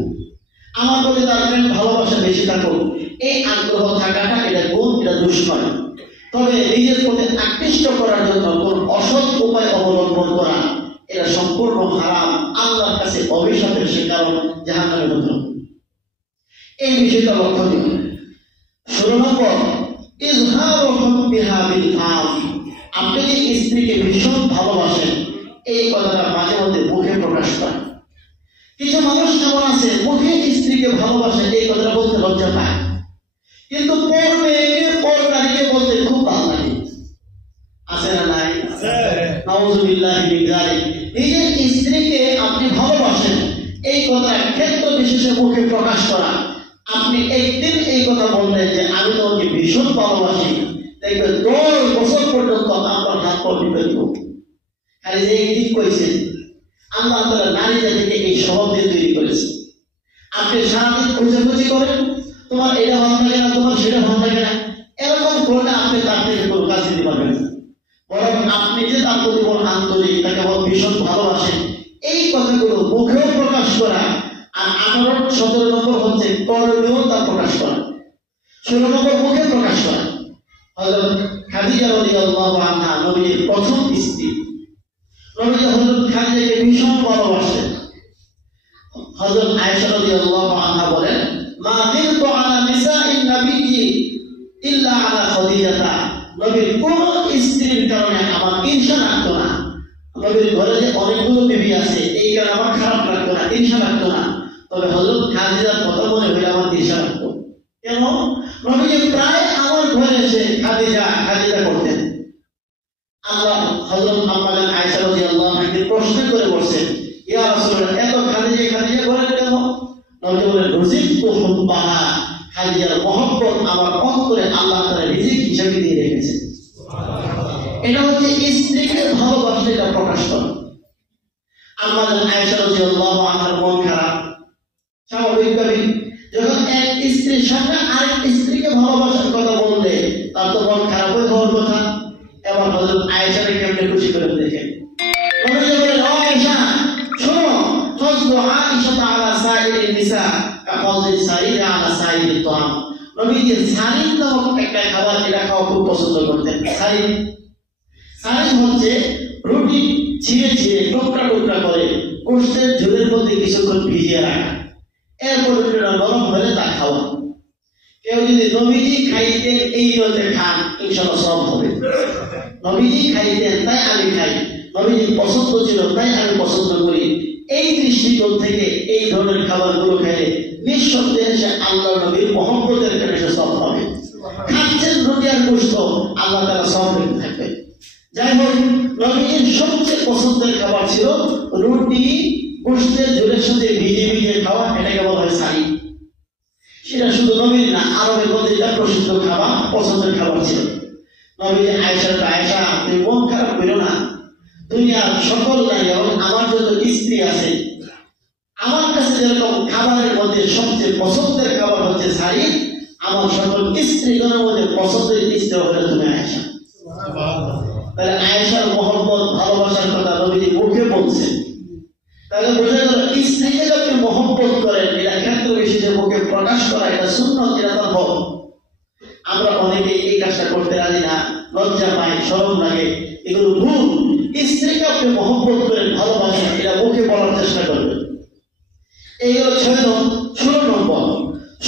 আমার প্রতি তার ভালোবাসা বেশি থাকুক। এই আগ্রহ থাকাটা এটা গুণ, এটা দোষ নয়। তবে নিজের প্রতি আকৃষ্ট করার জন্য কোন অসৎ উপায় অবলম্বন করা, এটা সম্পূর্ণ হারাম, আল্লাহর কাছে অভিশাপের শিকার, জাহান্নামের মতো। এই বিষয়টা লক্ষ্য দিন। 16 নম্বর, ইজহারু হুব্বিহা বিল আম। আপনি যে স্ত্রীকে ভীষণ ভালোবাসেন, এই কথাটা মাঝে মধ্যে মুখে প্রকাশ করেন। কিছু মানুষ এমন আছে মুখে স্ত্রীকে ভালোবাসে, এই কথাটা বলতে লজ্জা পায়, কিন্তু পর মেয়েকে পর নারীকে বলতে খুব ভালো লাগে। আছে না নাই? নাউযুবিল্লাহি মিন যালিক। নিজের স্ত্রীকে আপনি ভালোবাসেন, এই কথা ক্ষেত্র বিশেষে মুখে প্রকাশ করা। আপনি একদিন এই কথা বললেন যে আমি তোমাকে ভীষণ ভালোবাসি, দেখবেন 10 বছর পর্যন্ত আপনার হাত পা টিপে দিব। খালি যে একদিন কইছেন, আল্লাহ তাআলা নারী জাতিকে এই স্বভাব দিয়ে তৈরি করেছে। আপনি সারাদিন খোঁজাখুঁজি করেন, তোমার এটা ভালো লাগে না, তোমার সেটা ভালো লাগে না, এরকম করলে আপনি তার থেকে কোনো কাজ দিতে পারবেন না। বরং আপনি যে তার প্রতি বড় আন্তরিক, তাকে বড় ভীষণ ভালোবাসেন, এই কথাগুলো মুখেও প্রকাশ করা। আর 17 নম্বর হচ্ছে কর্মেও তা প্রকাশ করা। 16 নম্বর মুখে প্রকাশ করা। হযরত খাদিজা রাদিয়াল্লাহু আনহা নবীর প্রথম স্ত্রী। নবী হযরত খাদিজাকে ভীষণ ভালোবাসেন। হযরত আয়েশা রাদিয়াল্লাহু আনহা বলেন, মা দিলতু আলা নিসাইন নবী ইল্লা আলা খাদিজাতা। নবীর কোন স্ত্রীর কারণে আমার ঈর্ষা লাগতো না। নবীর ঘরে যে অনেকগুলো বিবি আছে, এই কারণে আমার খারাপ লাগতো না, ঈর্ষা লাগতো না। তবে হযরত খাদিজার কথা মনে হলে আমার ঈর্ষা লাগতো। কেন? নবী প্রায় আমার ঘরে এসে খাদিজা খাদিজা করতেন। আল্লাহ হযরত আম্মা জান আয়েশা রাদিয়াল্লাহু আনহাকে প্রশ্ন করে বলছেন, ইয়া রাসূলুল্লাহ, এত খাদিজা বলেন কেন? নবী বলেন, রুজিকতু হুব্বাহা, খাদিজার মহব্বত আমার অন্তরে আল্লাহ তাআলা রিজিক হিসেবে দিয়ে রেখেছেন। এটা হচ্ছে স্ত্রীকে ভালোবাসলে এটা প্রকাশ করে। আম্মা জান আয়েশা রাদিয়াল্লাহু আনহার মন খারাপ, স্বাভাবিকভাবেই যখন এক স্ত্রীর সামনে আরেক স্ত্রীকে ভালোবাসার কথা বললে তার তো মন খারাপ হওয়ার কথা। এবার হযরত আয়েশাকে কেমনে খুশি করে দেখেন। নবী বলেন, ও আয়েশা শোনো, ফাজলু আয়েশা আলা সাইরিন নিসা কাফাজলি সাইরি আলা সাইরিত তাম। নবী যে সারিন নামক একটা খাবার, এটা খাওয়া খুব পছন্দ করতেন। সারিন হচ্ছে রুটি ছিঁড়ে ছিঁড়ে টুকরা টুকরা করে গোশতের ঝোলের মধ্যে কিছুক্ষণ ভিজিয়ে রাখা, এরপর রুটিটা নরম হলে তা খাওয়া। কেউ যদি নবীজি খাইতেন এই নিয়তে খান, ইনশাআল্লাহ সব হবে। নবীজি খাইতেন তাই আমি খাই, নবীজি পছন্দ ছিল তাই আমি পছন্দ করি, এই দৃষ্টিকোণ থেকে এই ধরনের খাবারগুলো খেলে নিঃসন্দেহে সে আল্লাহ নবীর মহব্বতের কারণে সে সব পাবে। খাচ্ছেন রুটি আর গোশত, আল্লাহ তাআলা সব রেখে থাকবে। যাই হোক, নবীর সবচেয়ে পছন্দের খাবার ছিল রুটি গোশতের ঝোলের সাথে ভিজিয়ে ভিজিয়ে খাওয়া, এটাকে বলা হয় সারি। সেটা শুধু নবীর না, আরবের মধ্যে এটা প্রসিদ্ধ খাবার, পছন্দের খাবার ছিল। নবী আয়েশা, তুমি মন খারাপ করো না, দুনিয়ার সকল নাই এবং আমার যত স্ত্রী আছে, আমার কাছে যেরকম খাবারের মধ্যে সবচেয়ে পছন্দের খাবার হচ্ছে সারি, আমার সকল স্ত্রীগণের মধ্যে পছন্দের স্ত্রী হলে তুমি আয়েশা। তাহলে আয়েশার মহব্বত ভালোবাসার কথা নবীজি মুখে বলছেন। তাহলে বোঝা গেল স্ত্রীকে যখন মহব্বত করেন, এটা ক্ষেত্র বিশেষে মুখে প্রকাশ করা এটা সুন্নাত, এটা তার হক। আমরা অনেকে এই কাজটা করতে রাজি না, লজ্জা পাই, শরম লাগে, এগুলো ভুল। স্ত্রীকে আপনি মহব্বত করেন, ভালোবাসেন, এটা মুখে বলার চেষ্টা করবেন। এইগুলো 16 নম্বর।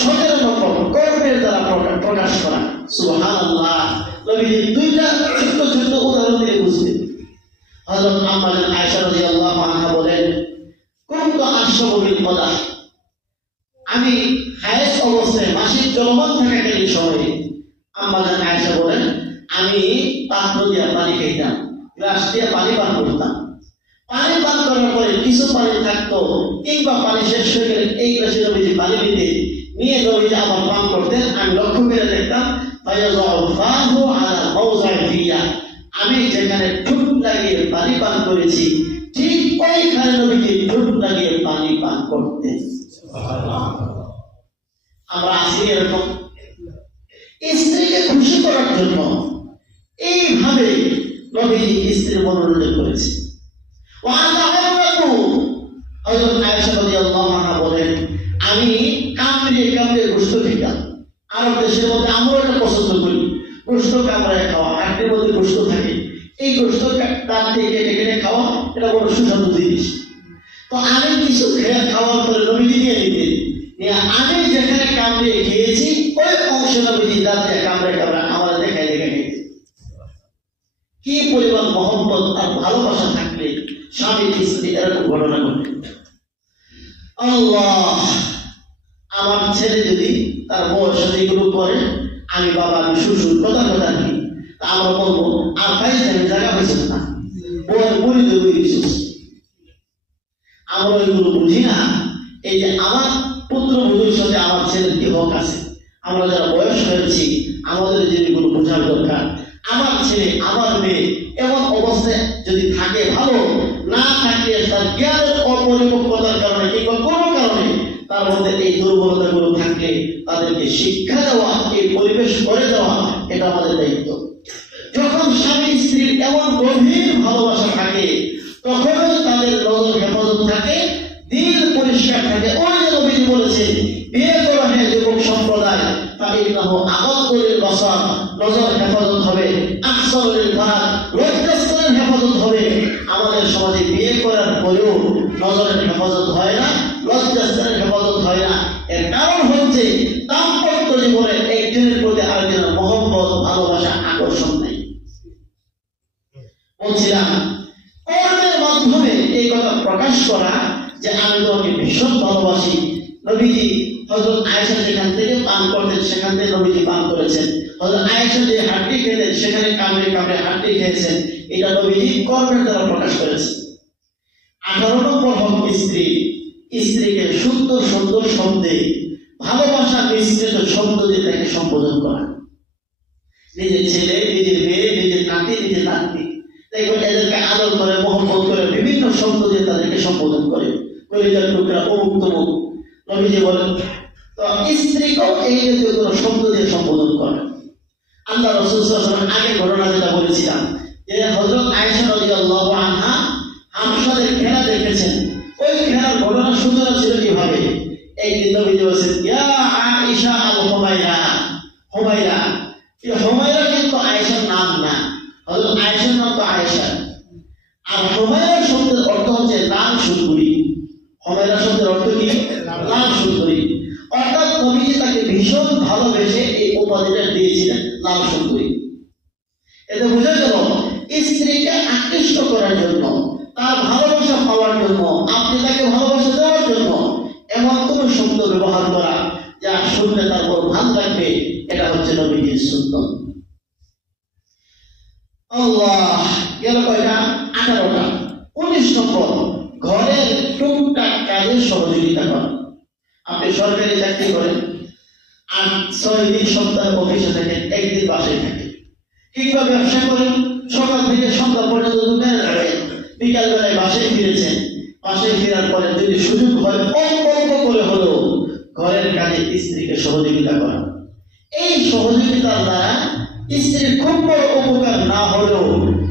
17 নম্বর কর্মের দ্বারা প্রকাশ করা। সুবহানাল্লাহ, নবীজি দুইটা ছোট্ট ছোট্ট উদাহরণ দিয়ে বুঝবেন। হযরত আম্মা জান আয়েশা রাদিয়াল্লাহু আনহা বলেন, কুনতু আশরাবু বিল মাদাহ, আমি হায়েজ অবস্থায় মাসিক চলমান থাকাকালীন সময়ে আম্মা জান আয়েশা বলেন, আমি পাত্র দিয়ে পানি খাইতাম, গ্লাস দিয়ে পানি পান করতাম। পানি পান করার পরে কিছু পানি থাকতো কিংবা পানি শেষ হয়ে গেলে এই গ্লাসে নবীজি পানি নিয়ে নবীজি আবার পান করতেন। আমি লক্ষ্য করে দেখতাম, আমি যেখানে ঠোঁট লাগিয়ে পানি পান করেছি ঠিক ওইখানে নবীজি ঠোঁট লাগিয়ে পানি পান করতেন। আমরা আছি এরকম স্ত্রীকে খুশি করার জন্য এইভাবে নবীজি স্ত্রীর মনোনয়ন করেছে। বলেন, আমি কামড়িয়ে কামড়িয়ে গোশত খেতাম। আরব দেশের মধ্যে আমরাও এটা পছন্দ করি, গোশত কামড়ায় খাওয়া, হাটের মধ্যে গোশত থাকে, এই গোশত দাঁত দিয়ে কেটে কেটে খাওয়া, এটা বড় সুস্বাদু জিনিস। তো আমি কিছু খাওয়ার পরে নবীজি দিয়ে নিতেন, আমি যেখানে কামড়িয়ে খেয়েছি ওই অংশ নবীজি দাঁত দিয়ে কামড়ে কামড়ে আমার দেখাই দেখে খেয়েছি। কি পরিমাণ মহব্বত আর ভালোবাসা থাকলে স্বামী স্ত্রী এরকম ঘটনা ঘটে। আল্লাহ, আমার ছেলে যদি তার বউয়ের সাথে এগুলো করে, আমি বাবা, আমি শ্বশুর, কথা কথা নেই, আমরা বলবো আর ভাই জায়গা হয়েছে না, বউয়ের মুড়ি দেবো। আমরা এগুলো বুঝি না। এই যে আমার পুত্র বধূর সাথে আমার ছেলের কি হক আছে, আমরা যারা বয়স হয়েছি আমাদের যেগুলো বোঝার দরকার। আমার ছেলে, আমার মেয়ে এমন অবস্থায় যদি থাকে ভালো, না থাকে তার জ্ঞানের অপরিপক্কতার কারণে কিংবা কোনো কারণে তার মধ্যে এই দুর্বলতাগুলো থাকলে তাদেরকে শিক্ষা দেওয়া, এই পরিবেশ করে দেওয়া, এটা আমাদের দায়িত্ব। যখন স্বামী স্ত্রীর এমন গভীর ভালোবাসা থাকে তখনই তাদের নজর হেফাজত থাকে, দিল পরিষ্কার থাকে। ওই যে নবীজি বলেছেন, বিয়ে করা হয় যুবক সম্প্রদায়, নজর হেফাজত হবে, লজ্জাস্থানের হেফাজত হবে। আমাদের সমাজে বিয়ে করার পরেও নজরের হেফাজত হয় না, লজ্জাস্থানের হেফাজত হয় না। এর কারণ হচ্ছে দাম্পত্য জীবনে একজনের প্রতি আরেকজনের মহব্বত, ভালোবাসা, আকর্ষণ নেই। বলছিলাম কর্মের মাধ্যমে এই কথা প্রকাশ করা যে আমি তোমাকে ভীষণ ভালোবাসি। নবীজি হযরত আয়েশা যেখান থেকে পান করতেন সেখান থেকে নবীজি পান করেছেন। হযরত আয়েশা যে হাড্ডি খেলেন সেখানে কামড়ে কামড়ে হাড্ডি খেয়েছেন, এটা নবীজি কর্মের দ্বারা প্রকাশ করেছেন। 18 নম্বর হক স্ত্রীকে সুন্দর সুন্দর শব্দে, ভালোবাসা মিশ্রিত শব্দ দিয়ে তাকে সম্বোধন করা। নিজের ছেলে, নিজের মেয়ে, নিজের নাতি, নিজের নাতনি, দেখবেন এদেরকে আদর করে, মহব্বত করে, বিভিন্ন শব্দ দিয়ে তাদেরকে সম্বোধন করে, কলিজার টুকরা, অমুক তমুক। নবীজি বলেন তো স্ত্রীকেও এই জাতীয় কোনো শব্দ দিয়ে সম্বোধন করে। আল্লাহ রাসূল সাল্লাল্লাহু আলাইহি ওয়াসাল্লাম আগে ঘটনা যেটা বলেছিলাম যে হযরত আয়েশা রাদিয়াল্লাহু আনহা হাফসাদের খেলা দেখেছেন। ওই খেলার ঘটনা সূচনা ছিল কিভাবে? একদিন নবীজি বলেছেন, ইয়া আয়েশা আল হুমায়রা, হুমায়রা। এই হুমায়রা কিন্তু আয়েশার নাম না, হযরত আয়েশার নাম তো আয়েশা। আর হুমায়রা শব্দের অর্থ হচ্ছে লাল সুন্দরী। হুমায়রা শব্দের অর্থ কি? লাল সুন্দরী। অর্থাৎ নবীজি তাকে ভীষণ ভালোবেসে এই উপাধিটা দিয়েছিলেন লাল সুন্দরী। এতে বোঝা গেল স্ত্রীকে আকৃষ্ট করার জন্য, তার ভালোবাসা পাওয়ার জন্য, আপনি তাকে ভালোবাসা দেওয়ার জন্য এমন কোন শব্দ ব্যবহার করা যা শুনলে তারপর ভালো লাগবে, এটা হচ্ছে নবীজির সুন্নাত। আল্লাহ গেল কয়টা? 18টা। 19 নম্বর, ঘরের টুকটাক কাজে সহযোগিতা করা। আপনি সরকারি চাকরি করেন, 6 দিন সপ্তাহে অফিসে থাকেন, একদিন বাসায় থাকেন, কিংবা ব্যবসা করেন, সকাল থেকে সন্ধ্যা পর্যন্ত দোকানে থাকেন, বিকাল বেলায় বাসায় ফিরেছেন। বাসায় ফেরার পরে যদি সুযোগ হয় অল্প করে হলেও ঘরের কাজে স্ত্রীকে সহযোগিতা করা। এই সহযোগিতার দ্বারা স্ত্রীর খুব বড় উপকার না হলেও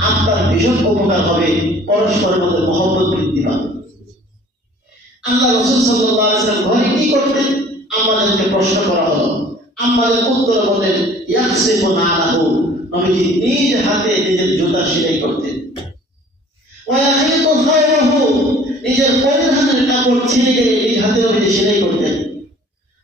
আপনার ভীষণ উপকার হবে, পরস্পরের মধ্যে মহব্বত বৃদ্ধি পাবে। আল্লাহ রাসূল সাল্লাল্লাহু আলাইহি ওয়াসাল্লাম ঘরে কি করতেন? আমাদেরকে প্রশ্ন করা হলো, আমাদের উত্তর বলেন ইয়াকসিবু নালাহু, নবীজি নিজ হাতে নিজের জুতা সেলাই করতেন। ওয়া ইয়াহিতু খায়রাহু, নিজের পরিধানের কাপড় ছিঁড়ে গেলে নিজ হাতে নবীজি সেলাই করতেন।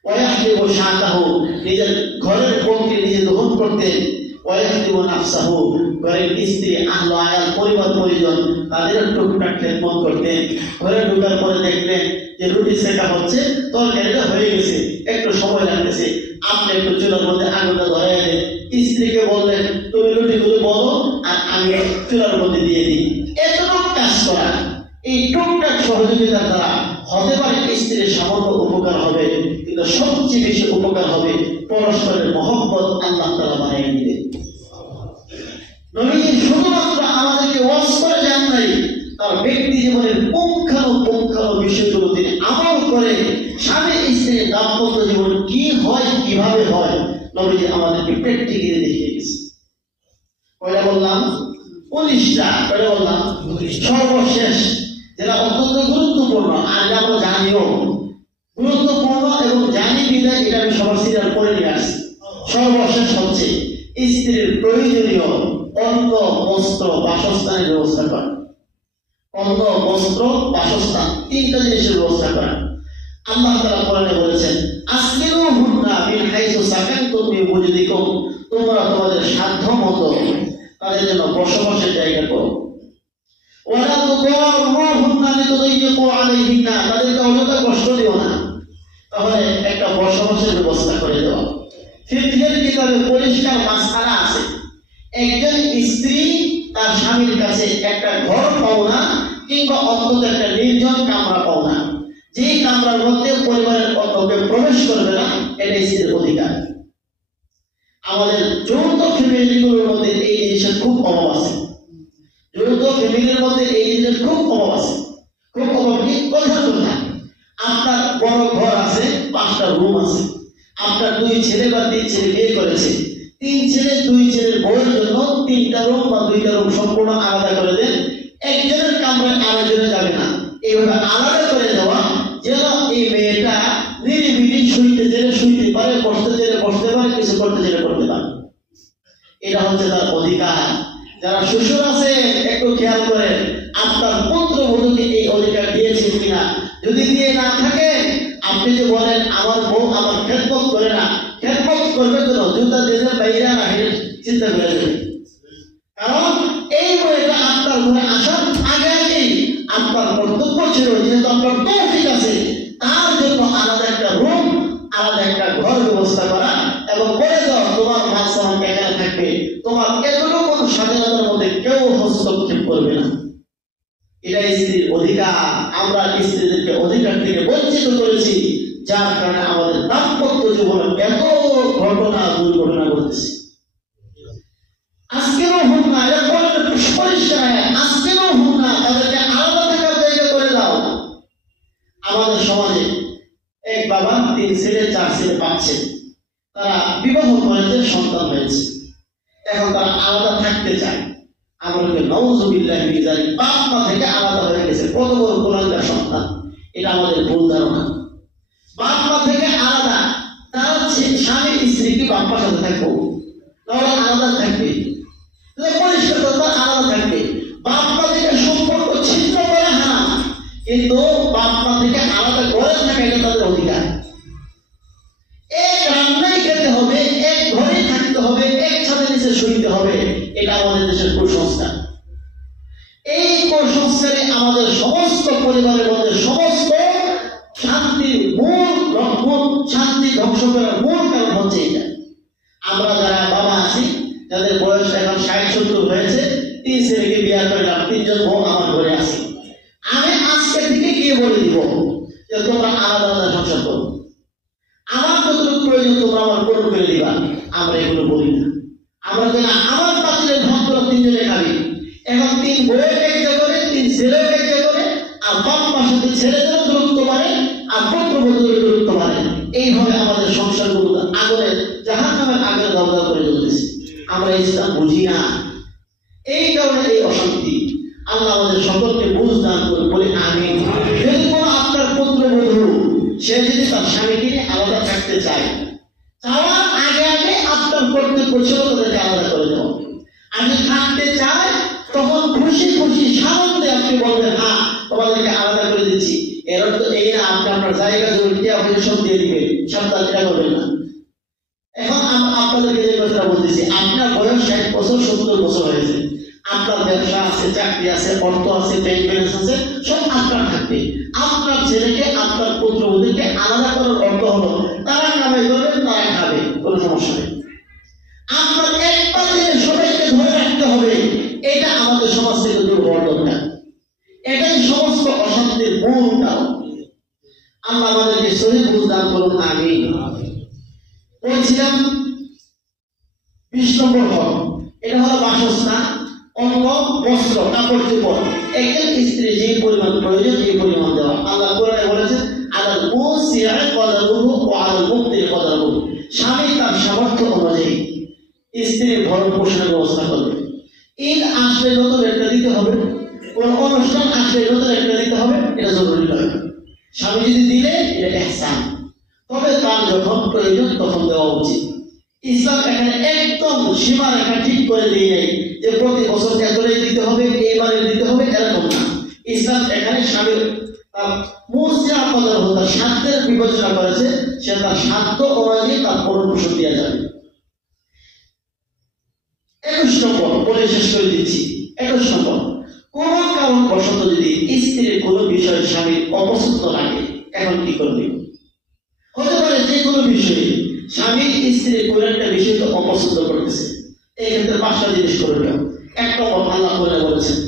ওয়া ইয়াহলিবু শাতাহু, নিজের ঘরের বউকে নিজে দহন করতেন। ওয়া ইয়াহলিবু নাফসাহু, ঘরের স্ত্রী, আহলে আয়াল, পরিবার পরিজন তাদের টুকটাক খেদমত করতেন। ঘরে ঢোকার পরে দেখবেন যে রুটি সেকা হচ্ছে, তরকারিটা হয়ে গেছে, একটু সময় লাগতেছে, আপনি একটু চুলার মধ্যে আগুনটা ধরাই দেন। স্ত্রীকে বললেন তুমি রুটিগুলো বলো আর আমি চুলার মধ্যে দিয়ে দিই। এতটুকু কাজ করা, এই টুকটাক সহযোগিতার দ্বারা হতে পারে স্ত্রীর সামান্য উপকার হবে, কিন্তু সবচেয়ে বেশি উপকার হবে পরস্পরের মহব্বত আল্লাহ তাআলা বাড়িয়ে দিবেন। নবীজি শুধুমাত্র আমাদেরকে ওয়াজ করে যান নাই, তার ব্যক্তি জীবনের পুঙ্খানুপুঙ্খানু বিষয়গুলো তিনি আমল করে স্বামী স্ত্রীর দাম্পত্য জীবন কি হয়, কিভাবে হয়, নবীজি আমাদেরকে প্র্যাকটিক্যালি দেখিয়ে গেছে। কয়টা বললাম? 19টা। কয়টা বললাম? সর্বশেষ যেটা অত্যন্ত গুরুত্বপূর্ণ, আর আমরা জানিও গুরুত্বপূর্ণ এবং জানি বিদায়, এটা আমি সবার সিরিয়াল করে নিয়ে আসছি। সর্বশেষ হচ্ছে স্ত্রীর প্রয়োজনীয় অন্ন, বস্ত্র, বাসস্থানের ব্যবস্থা করা। অন্ন, বস্ত্র, বাসস্থান, 3টা জিনিসের ব্যবস্থা করা। আল্লাহ তাআলা কোরআনে বলেছেন আসকিনুহুন্না মিন হাইসু সাকানতুম মিন বুজুদিকুম, তোমরা তোমাদের সাধ্য মতো তাদের জন্য বসবাসের জায়গা করো। ওয়ালা তুদাররুহুন্না লিতুদাইয়িকু আলাইহিন্না, তাদেরকে অযথা কষ্ট দিও না। তাহলে একটা বসবাসের ব্যবস্থা করে দেওয়া। ফিকহের কিতাবে পরিষ্কার মাসআলা আছে, একজন স্ত্রী তার স্বামীর কাছে একটা ঘর পাও না, কিংবা অন্তত একটা নির্জন কামরা পাও না, যে কামরার মধ্যে পরিবারের অন্যকে প্রবেশ করবে না, এটা স্ত্রীর অধিকার। আমাদের যৌথ ফ্যামিলিগুলোর মধ্যে এই জিনিসের খুব অভাব আছে। যৌথ ফ্যামিলির মধ্যে এই জিনিসের খুব অভাব আছে, খুব অভাব। কি কথা? আপনার বড় ঘর আছে, 5টা রুম আছে, আপনার 2 ছেলে বা 3 ছেলে বিয়ে করেছে, 3 ছেলে 2 ছেলের বউয়ের জন্য 3টা রুম বা 2টা রুম সম্পূর্ণ আলাদা করে দেন। একজনের কামরায় আরেকজনে যাবে না, এইভাবে আলাদা করে দেওয়া, যেন এই মেয়েটা নিরিবিলি শুইতে জেলে শুইতে পারে, বসতে জেলে বসতে পারে, কিছু করতে জেলে করতে পারে। এটা হচ্ছে তার অধিকার। যারা শ্বশুর আছে একটু খেয়াল করেন আপনার পুত্রবধূকে এই অধিকার দিয়েছে কিনা। যদি দিয়ে না থাকে, আপনি যে বলেন আমার বউ আমার খেদমত করে না, খেদমত করবে কেন? জুতা দেশের বাইরে না, চিন্তা করে দেবে। কারণ এই বইটা আপনার ঘরে আসার আগে আগেই আপনার কর্তব্য ছিল, যেহেতু আপনার তৌফিক আছে, তার জন্য আলাদা একটা রুম, আলাদা একটা ঘর ব্যবস্থা করা এবং বলে দাও তোমার মা হস্তক্ষেপ করবে না। এটা স্ত্রীর অধিকার। আমরা স্ত্রীদেরকে অধিকার থেকে বঞ্চিত করেছি, যার কারণে আমাদের দাম্পত্য জীবনে এত ঘটনা দুর্ঘটনা ঘটতেছে। আজকেরও হোক না, এরা পরিষ্কার, আজকেরও হোক না, তাদেরকে আলাদা থাকার জায়গা করে দাও। আমাদের সমাজে এক বাবা 3 ছেলে 4 ছেলে পাচ্ছে, তারা বিবাহ করেছে, সন্তান হয়েছে, এখন তারা আলাদা থাকতে চায়। আমাদেরকে নাউযুবিল্লাহি মিন যালিক, বাপ মা থেকে আলাদা হয়ে গেছে, কত বড় গোলাঙ্গার সন্তান। এটা আমাদের ভুল ধারণা। বাপ মা থেকে আলাদা, তার স্বামী স্ত্রী কি বাপ মার সাথে থাকবো? তাহলে আলাদা থাকবে, পরিষ্কার আলাদা থাকবে। বাপ মা থেকে সম্পর্ক ছিন্ন করে হারাম, কিন্তু বাপ মা থেকে আলাদা করে থাকা এটা তাদের অধিকার। এক রান্নায় খেতে হবে, এক ঘরে থাকতে হবে, এক ছাদের নিচে শুইতে হবে, এটা আমাদের দেশের কুসংস্কার। এই কুসংস্কারে আমাদের সমস্ত পরিবারের মধ্যে সমস্ত শান্তির শান্তি ধ্বংস করার মূল কারণ হচ্ছে এটা। আমরা যারা বাবা আছি, যাদের বয়স এখন 60-70 হয়েছে, 3 ছেলেকে বিয়ে করলাম, 3 জন বউ আমার ঘরে আছে, আমি আজকে থেকে গিয়ে বলে দিব যে তোমরা আলাদা আলাদা সংসার করো, আমার যতটুকু প্রয়োজন তোমরা আমার পূরণ করে দিবা। আমরা এগুলো বলি না। আমরা যেন আমার পাত্রের ভাত 3 জনে খাবি, এখন 3 বউয়ের কাজটা করে, 3 ছেলের কাজটা করে, আর বাপ মার সাথে ছেলেদের দূরত্ব বাড়ে, আর পুত্রবধূর দূরত্ব বাড়ে। এইভাবে আমাদের সংসারগুলো আগুনের জাহান্নামের আগুনে দাও করে চলতেছে। আমরা ইসলাম বুঝি না, এই কারণে এই অশান্তি। আল্লাহ আমাদের সকলকে বুঝ দান করে বলে আমিন। যদি কোনো আপনার পুত্রবধূ সে যদি তার স্বামীকে নিয়ে আলাদা থাকতে চায়, চাওয়ার আগে আগে আপনার কর্তব্য ছিল তাদেরকে আলাদা করে দেওয়া। আমি থাকতে চাই, তখন খুশি খুশি সানন্দে আপনি বলবেন হ্যাঁ তোমাদেরকে আলাদা করে দিচ্ছি। এর অর্থ এই না আপনি আপনার জায়গা জমি আপনি সব দিয়ে দিবেন, সাবধান, এটা করবেন না। এখন আপনাদেরকে যে কথাটা বলতেছি, আপনার বয়স 60 বছর 70 বছর হয়েছে, আপনার ব্যবসা আছে, চাকরি আছে, অর্থ আছে, ব্যাংক ব্যালেন্স আছে, সব আপনার থাকবে। আপনার ছেলেকে আপনার পুত্রবধূকে আলাদা করার অর্থ হলো তারা কামাই করবেন, তারা খাবে, কোনো সমস্যা নেই। আপনার একবার সবাইকে ধরে রাখতে হবে, এটা আমাদের সমাজ থেকে দূর হওয়ার দরকার। এটাই সমস্ত অশান্তির মূল কারণ। আল্লাহ আমাদেরকে শহীদ বুঝ দান করুন, আমিন। বলছিলাম 20 নম্বর হল, এটা হলো বাসস্থান, অন্ন, বস্ত্র, কাপড় চোপড়। একজন স্ত্রী যে পরিমাণ প্রয়োজন এই পরিমাণ দেওয়া। আল্লাহ কোরআনে বলেছেন আলাল মুসিআ কদরুহু ওয়া আলাল মুকতির কদরুহু, স্বামী তার সামর্থ্য অনুযায়ী স্ত্রীর ভরণ পোষণের ব্যবস্থা করবে। ঈদ আসলে নতুন একটা দিতে হবে, কোন অনুষ্ঠান আসলে নতুন একটা দিতে হবে, এটা জরুরি নয়। স্বামী যদি দিলে এটা ইহসান, তবে তার যখন প্রয়োজন তখন দেওয়া উচিত। ইসলাম এখানে একদম সীমারেখা ঠিক করে দিয়ে নেই যে প্রতি বছর এতটাই দিতে হবে, এইবারে দিতে হবে, এরকম না। ইসলাম এখানে স্বামীর সাধ্যের বিবেচনা করেছে, সে তার সাধ্য অনুযায়ী তার ভরণ পোষণ দেওয়া যাবে। 21 নম্বর বলে শেষ করে দিচ্ছি। 21 নম্বর, কোন কারণ বশত যদি স্ত্রীর কোনো বিষয় স্বামীর অপছন্দ লাগে, এখন কি করবে? হতে পারে যে কোনো বিষয়ে স্বামী স্ত্রীর কোনো একটা বিষয় তো অপছন্দ করতেছে, এই ক্ষেত্রে 5টা জিনিস করবে। 1 নম্বর, আল্লাহ করে বলেছেন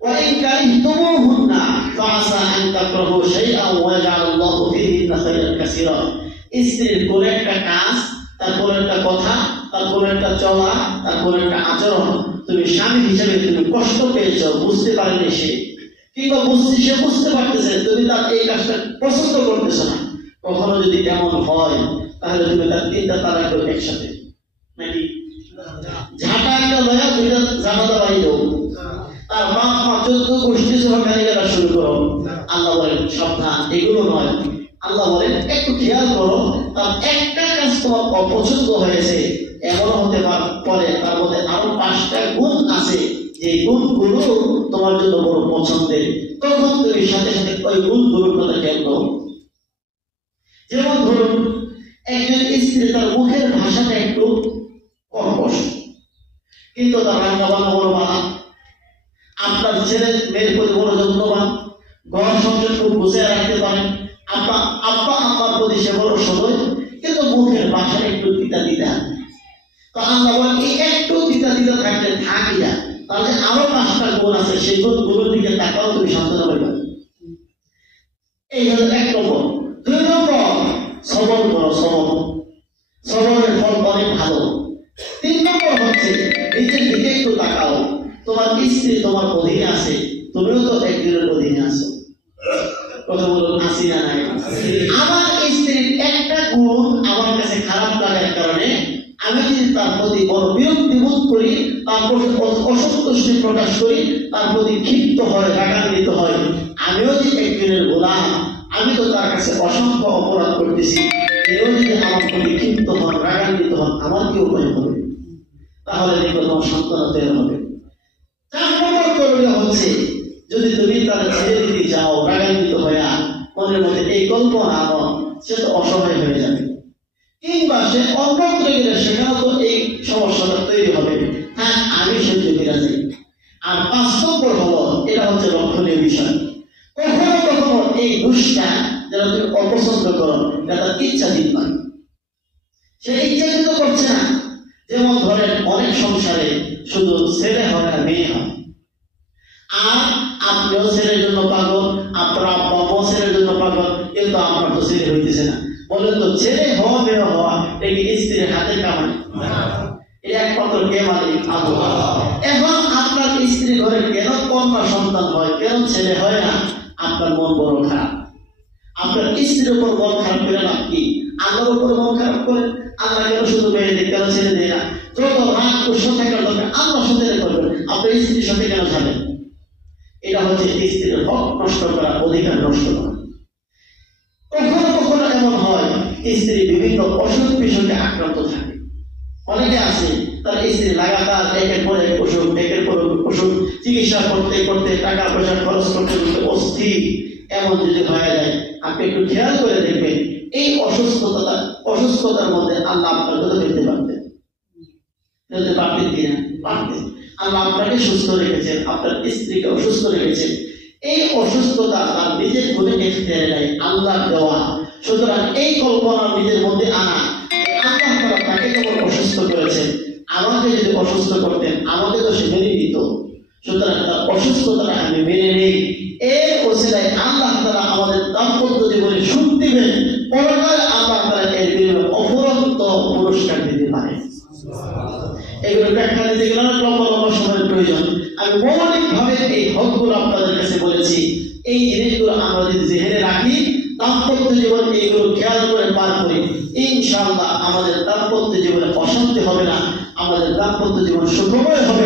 ওয়া ইন কারিহতুমুহুন্না ফাআসা আন তাকরাহু শাইআন ওয়া ইয়াজআলুল্লাহু ফীহি খায়রান কাসীরা। স্ত্রীর কোনো একটা কাজ, তার কোনো একটা কথা, তার কোনো একটা চলা, তার কোনো একটা আচরণ তুমি স্বামী হিসেবে তুমি কষ্ট পেয়েছো, বুঝতে পারেনি সে, কিংবা সে বুঝতে পারতেছে তুমি তার এই কাজটা পছন্দ করতেছো না, কখনো যদি এমন হয় তাহলে তুমি তার 3টা তালাক দাও একসাথে, নাকি ঝাঁটা একটা লয়া 2টা ঝাঁটা দাবাই দাও, তার বাপ মা 14 গোষ্ঠী সহ গালিগালাজ শুরু করো। আল্লাহ বলেন সাবধান, এগুলো নয়। আল্লাহ বলেন একটু খেয়াল করো, তার একটা কাজ তোমার অপছন্দ হয়েছে, এমন হতে পারে তার মধ্যে আরো 5টা গুণ আছে যে গুণগুলো তোমার জন্য বড় পছন্দের, তখন তুমি সাথে সাথে ওই গুণগুলোর কথা খেয়াল করো। যেমন ধরুন একজন স্ত্রী তার মুখের ভাষাটা একটু কর্কশ, কিন্তু তার রান্না বান্না বড় বানা, আপনার ছেলে মেয়ের প্রতি বড় যত্নবান, ঘর সংসার খুব গুছিয়ে রাখতে পারেন, আব্বা আম্মার প্রতি সে বড় সদয়, কিন্তু মুখের ভাষাটা একটু তিতা তিতা। তো আল্লাহ বলেন এই একটু তিতা তিতা থাকলে থাকি না, তাহলে আরো 5টা গুণ আছে, সেই গুণগুলোর দিকে তাকাও, তুমি সান্ত্বনা পাইবা। এই হলো 1 নম্বর। 2 নম্বর, সবর করো, সবরের ফল অনেক ভালো। 3 নম্বর হচ্ছে নিজের দিকে একটু তাকাও, তোমার স্ত্রী তোমার অধীনে আছে, তুমিও তো একজনের অধীনে আছো। কথা বলুন, আসি না নাই? আমার স্ত্রীর একটা গুণ আমার কাছে খারাপ লাগার কারণে আমি যদি তার প্রতি বড় বিরক্তি বোধ করি, তার প্রতি অসন্তুষ্টি প্রকাশ করি, তার প্রতি ক্ষিপ্ত হয়, রাগান্বিত হয়, আমিও যে একজনের গোলাম, আমি তো তার কাছে অসংখ্য অপরাধ করতেছি, এও যদি আমার প্রতি ক্ষিপ্ত হন, রাগান্বিত হন, আমার কি উপায় হবে? তাহলে দেখো তোমার সান্ত্বনা তৈরি হবে। 4 নম্বর করণীয় হচ্ছে, যদি তুমি তারা ছেড়ে দিতে যাও রাগান্বিত হইয়া, মনের মধ্যে এই কল্পনা আনো, সে তো অসহায় হয়ে যাবে, কিংবা সে অন্যত্র গেলে সেখানেও তো এই সমস্যাটা তৈরি হবে। হ্যাঁ, আমি সহ্য করে যাই। আর 5 নম্বর হলো, এটা হচ্ছে লক্ষণীয় বিষয়, কখনো কখনো এই দুষ্টা যারা তুমি অপছন্দ করো, এটা তার ইচ্ছাধীন নয়, সে ইচ্ছাকৃত করছে না। যেমন ধরেন অনেক সংসারে শুধু ছেলে হয় না মেয়ে হয়, আর আপনিও ছেলের জন্য পাগল, আপনার আব্বা মাও ছেলের জন্য পাগল, কিন্তু আপনার তো ছেলে হইতেছে না। বলেন তো, ছেলে হওয়া মেয়ে হওয়া এই স্ত্রীর হাতের কামাই? এটা একমাত্র কে মালিক? আল্লাহ। এখন আপনার স্ত্রী ঘরে কেন কন্যা সন্তান হয়, কেন ছেলে হয় না? আপনার মন বড় খারাপ। আপনার স্ত্রীর উপর মন খারাপ করে লাভ কি? আল্লাহর উপর মন খারাপ করে, আল্লাহ কেন শুধু মেয়ে দেয়, কেন ছেলে দেয় না? যত রাগ কষ্ট থাকার দরকার আল্লাহর সাথে করবেন, আপনার স্ত্রীর সাথে কেন যাবেন? এটা হচ্ছে স্ত্রীর হক নষ্ট করা, অধিকার নষ্ট করা। কখনো কখনো এমন হয়, স্ত্রী বিভিন্ন অসুখ বিসুখে আক্রান্ত থাকে। অনেকে আছে তার স্ত্রী লাগাতার একের পর এক অসুখ, একের পর অসুখ, চিকিৎসা করতে করতে টাকা পয়সা খরচ করতে করতে অস্থির। এমন যদি হয়ে যায়, আপনি একটু খেয়াল করে দেখবেন, এই অসুস্থতার মধ্যে আল্লাহ আপনার কথা ফেলতে পারতেন কিনা? পারতেন। আল্লাহ আপনাকে সুস্থ রেখেছেন, আপনার স্ত্রীকে অসুস্থ রেখেছেন। এই অসুস্থতা তার নিজের গুণে এখতিয়ারে নাই, আল্লাহ দেওয়া। সুতরাং এই কল্পনা নিজের মধ্যে আনা, আল্লাহ তাআলা তাকে কেবল অসুস্থ করেছেন, আমাকে যদি অসুস্থ করতেন আমাকে তো সে মেনে নিত। সুতরাং তার অসুস্থতাটা আমি মেনে নেই। এর ওসিলায় আল্লাহ তাআলা আমাদের দাম্পত্য জীবনে সুখ দিবেন, পরকালে আল্লাহ তাআলা এর বিনিময়ে অফুরন্ত পুরস্কার দিতে পারেন। এগুলো ব্যাখ্যা দিতে গেলে অনেক লম্বা লম্বা সময়ের প্রয়োজন। আমি মৌলিকভাবে এই হকগুলো আপনাদের কাছে বলেছি। এই জিনিসগুলো আমরা যদি জেনে রাখি, দাম্পত্য জীবন এইগুলো খেয়াল করে পার করি, ইনশাআল্লাহ আমাদের দাম্পত্য জীবনে অশান্তি হবে না, আমাদের দাম্পত্য জীবন সুখময় হবে।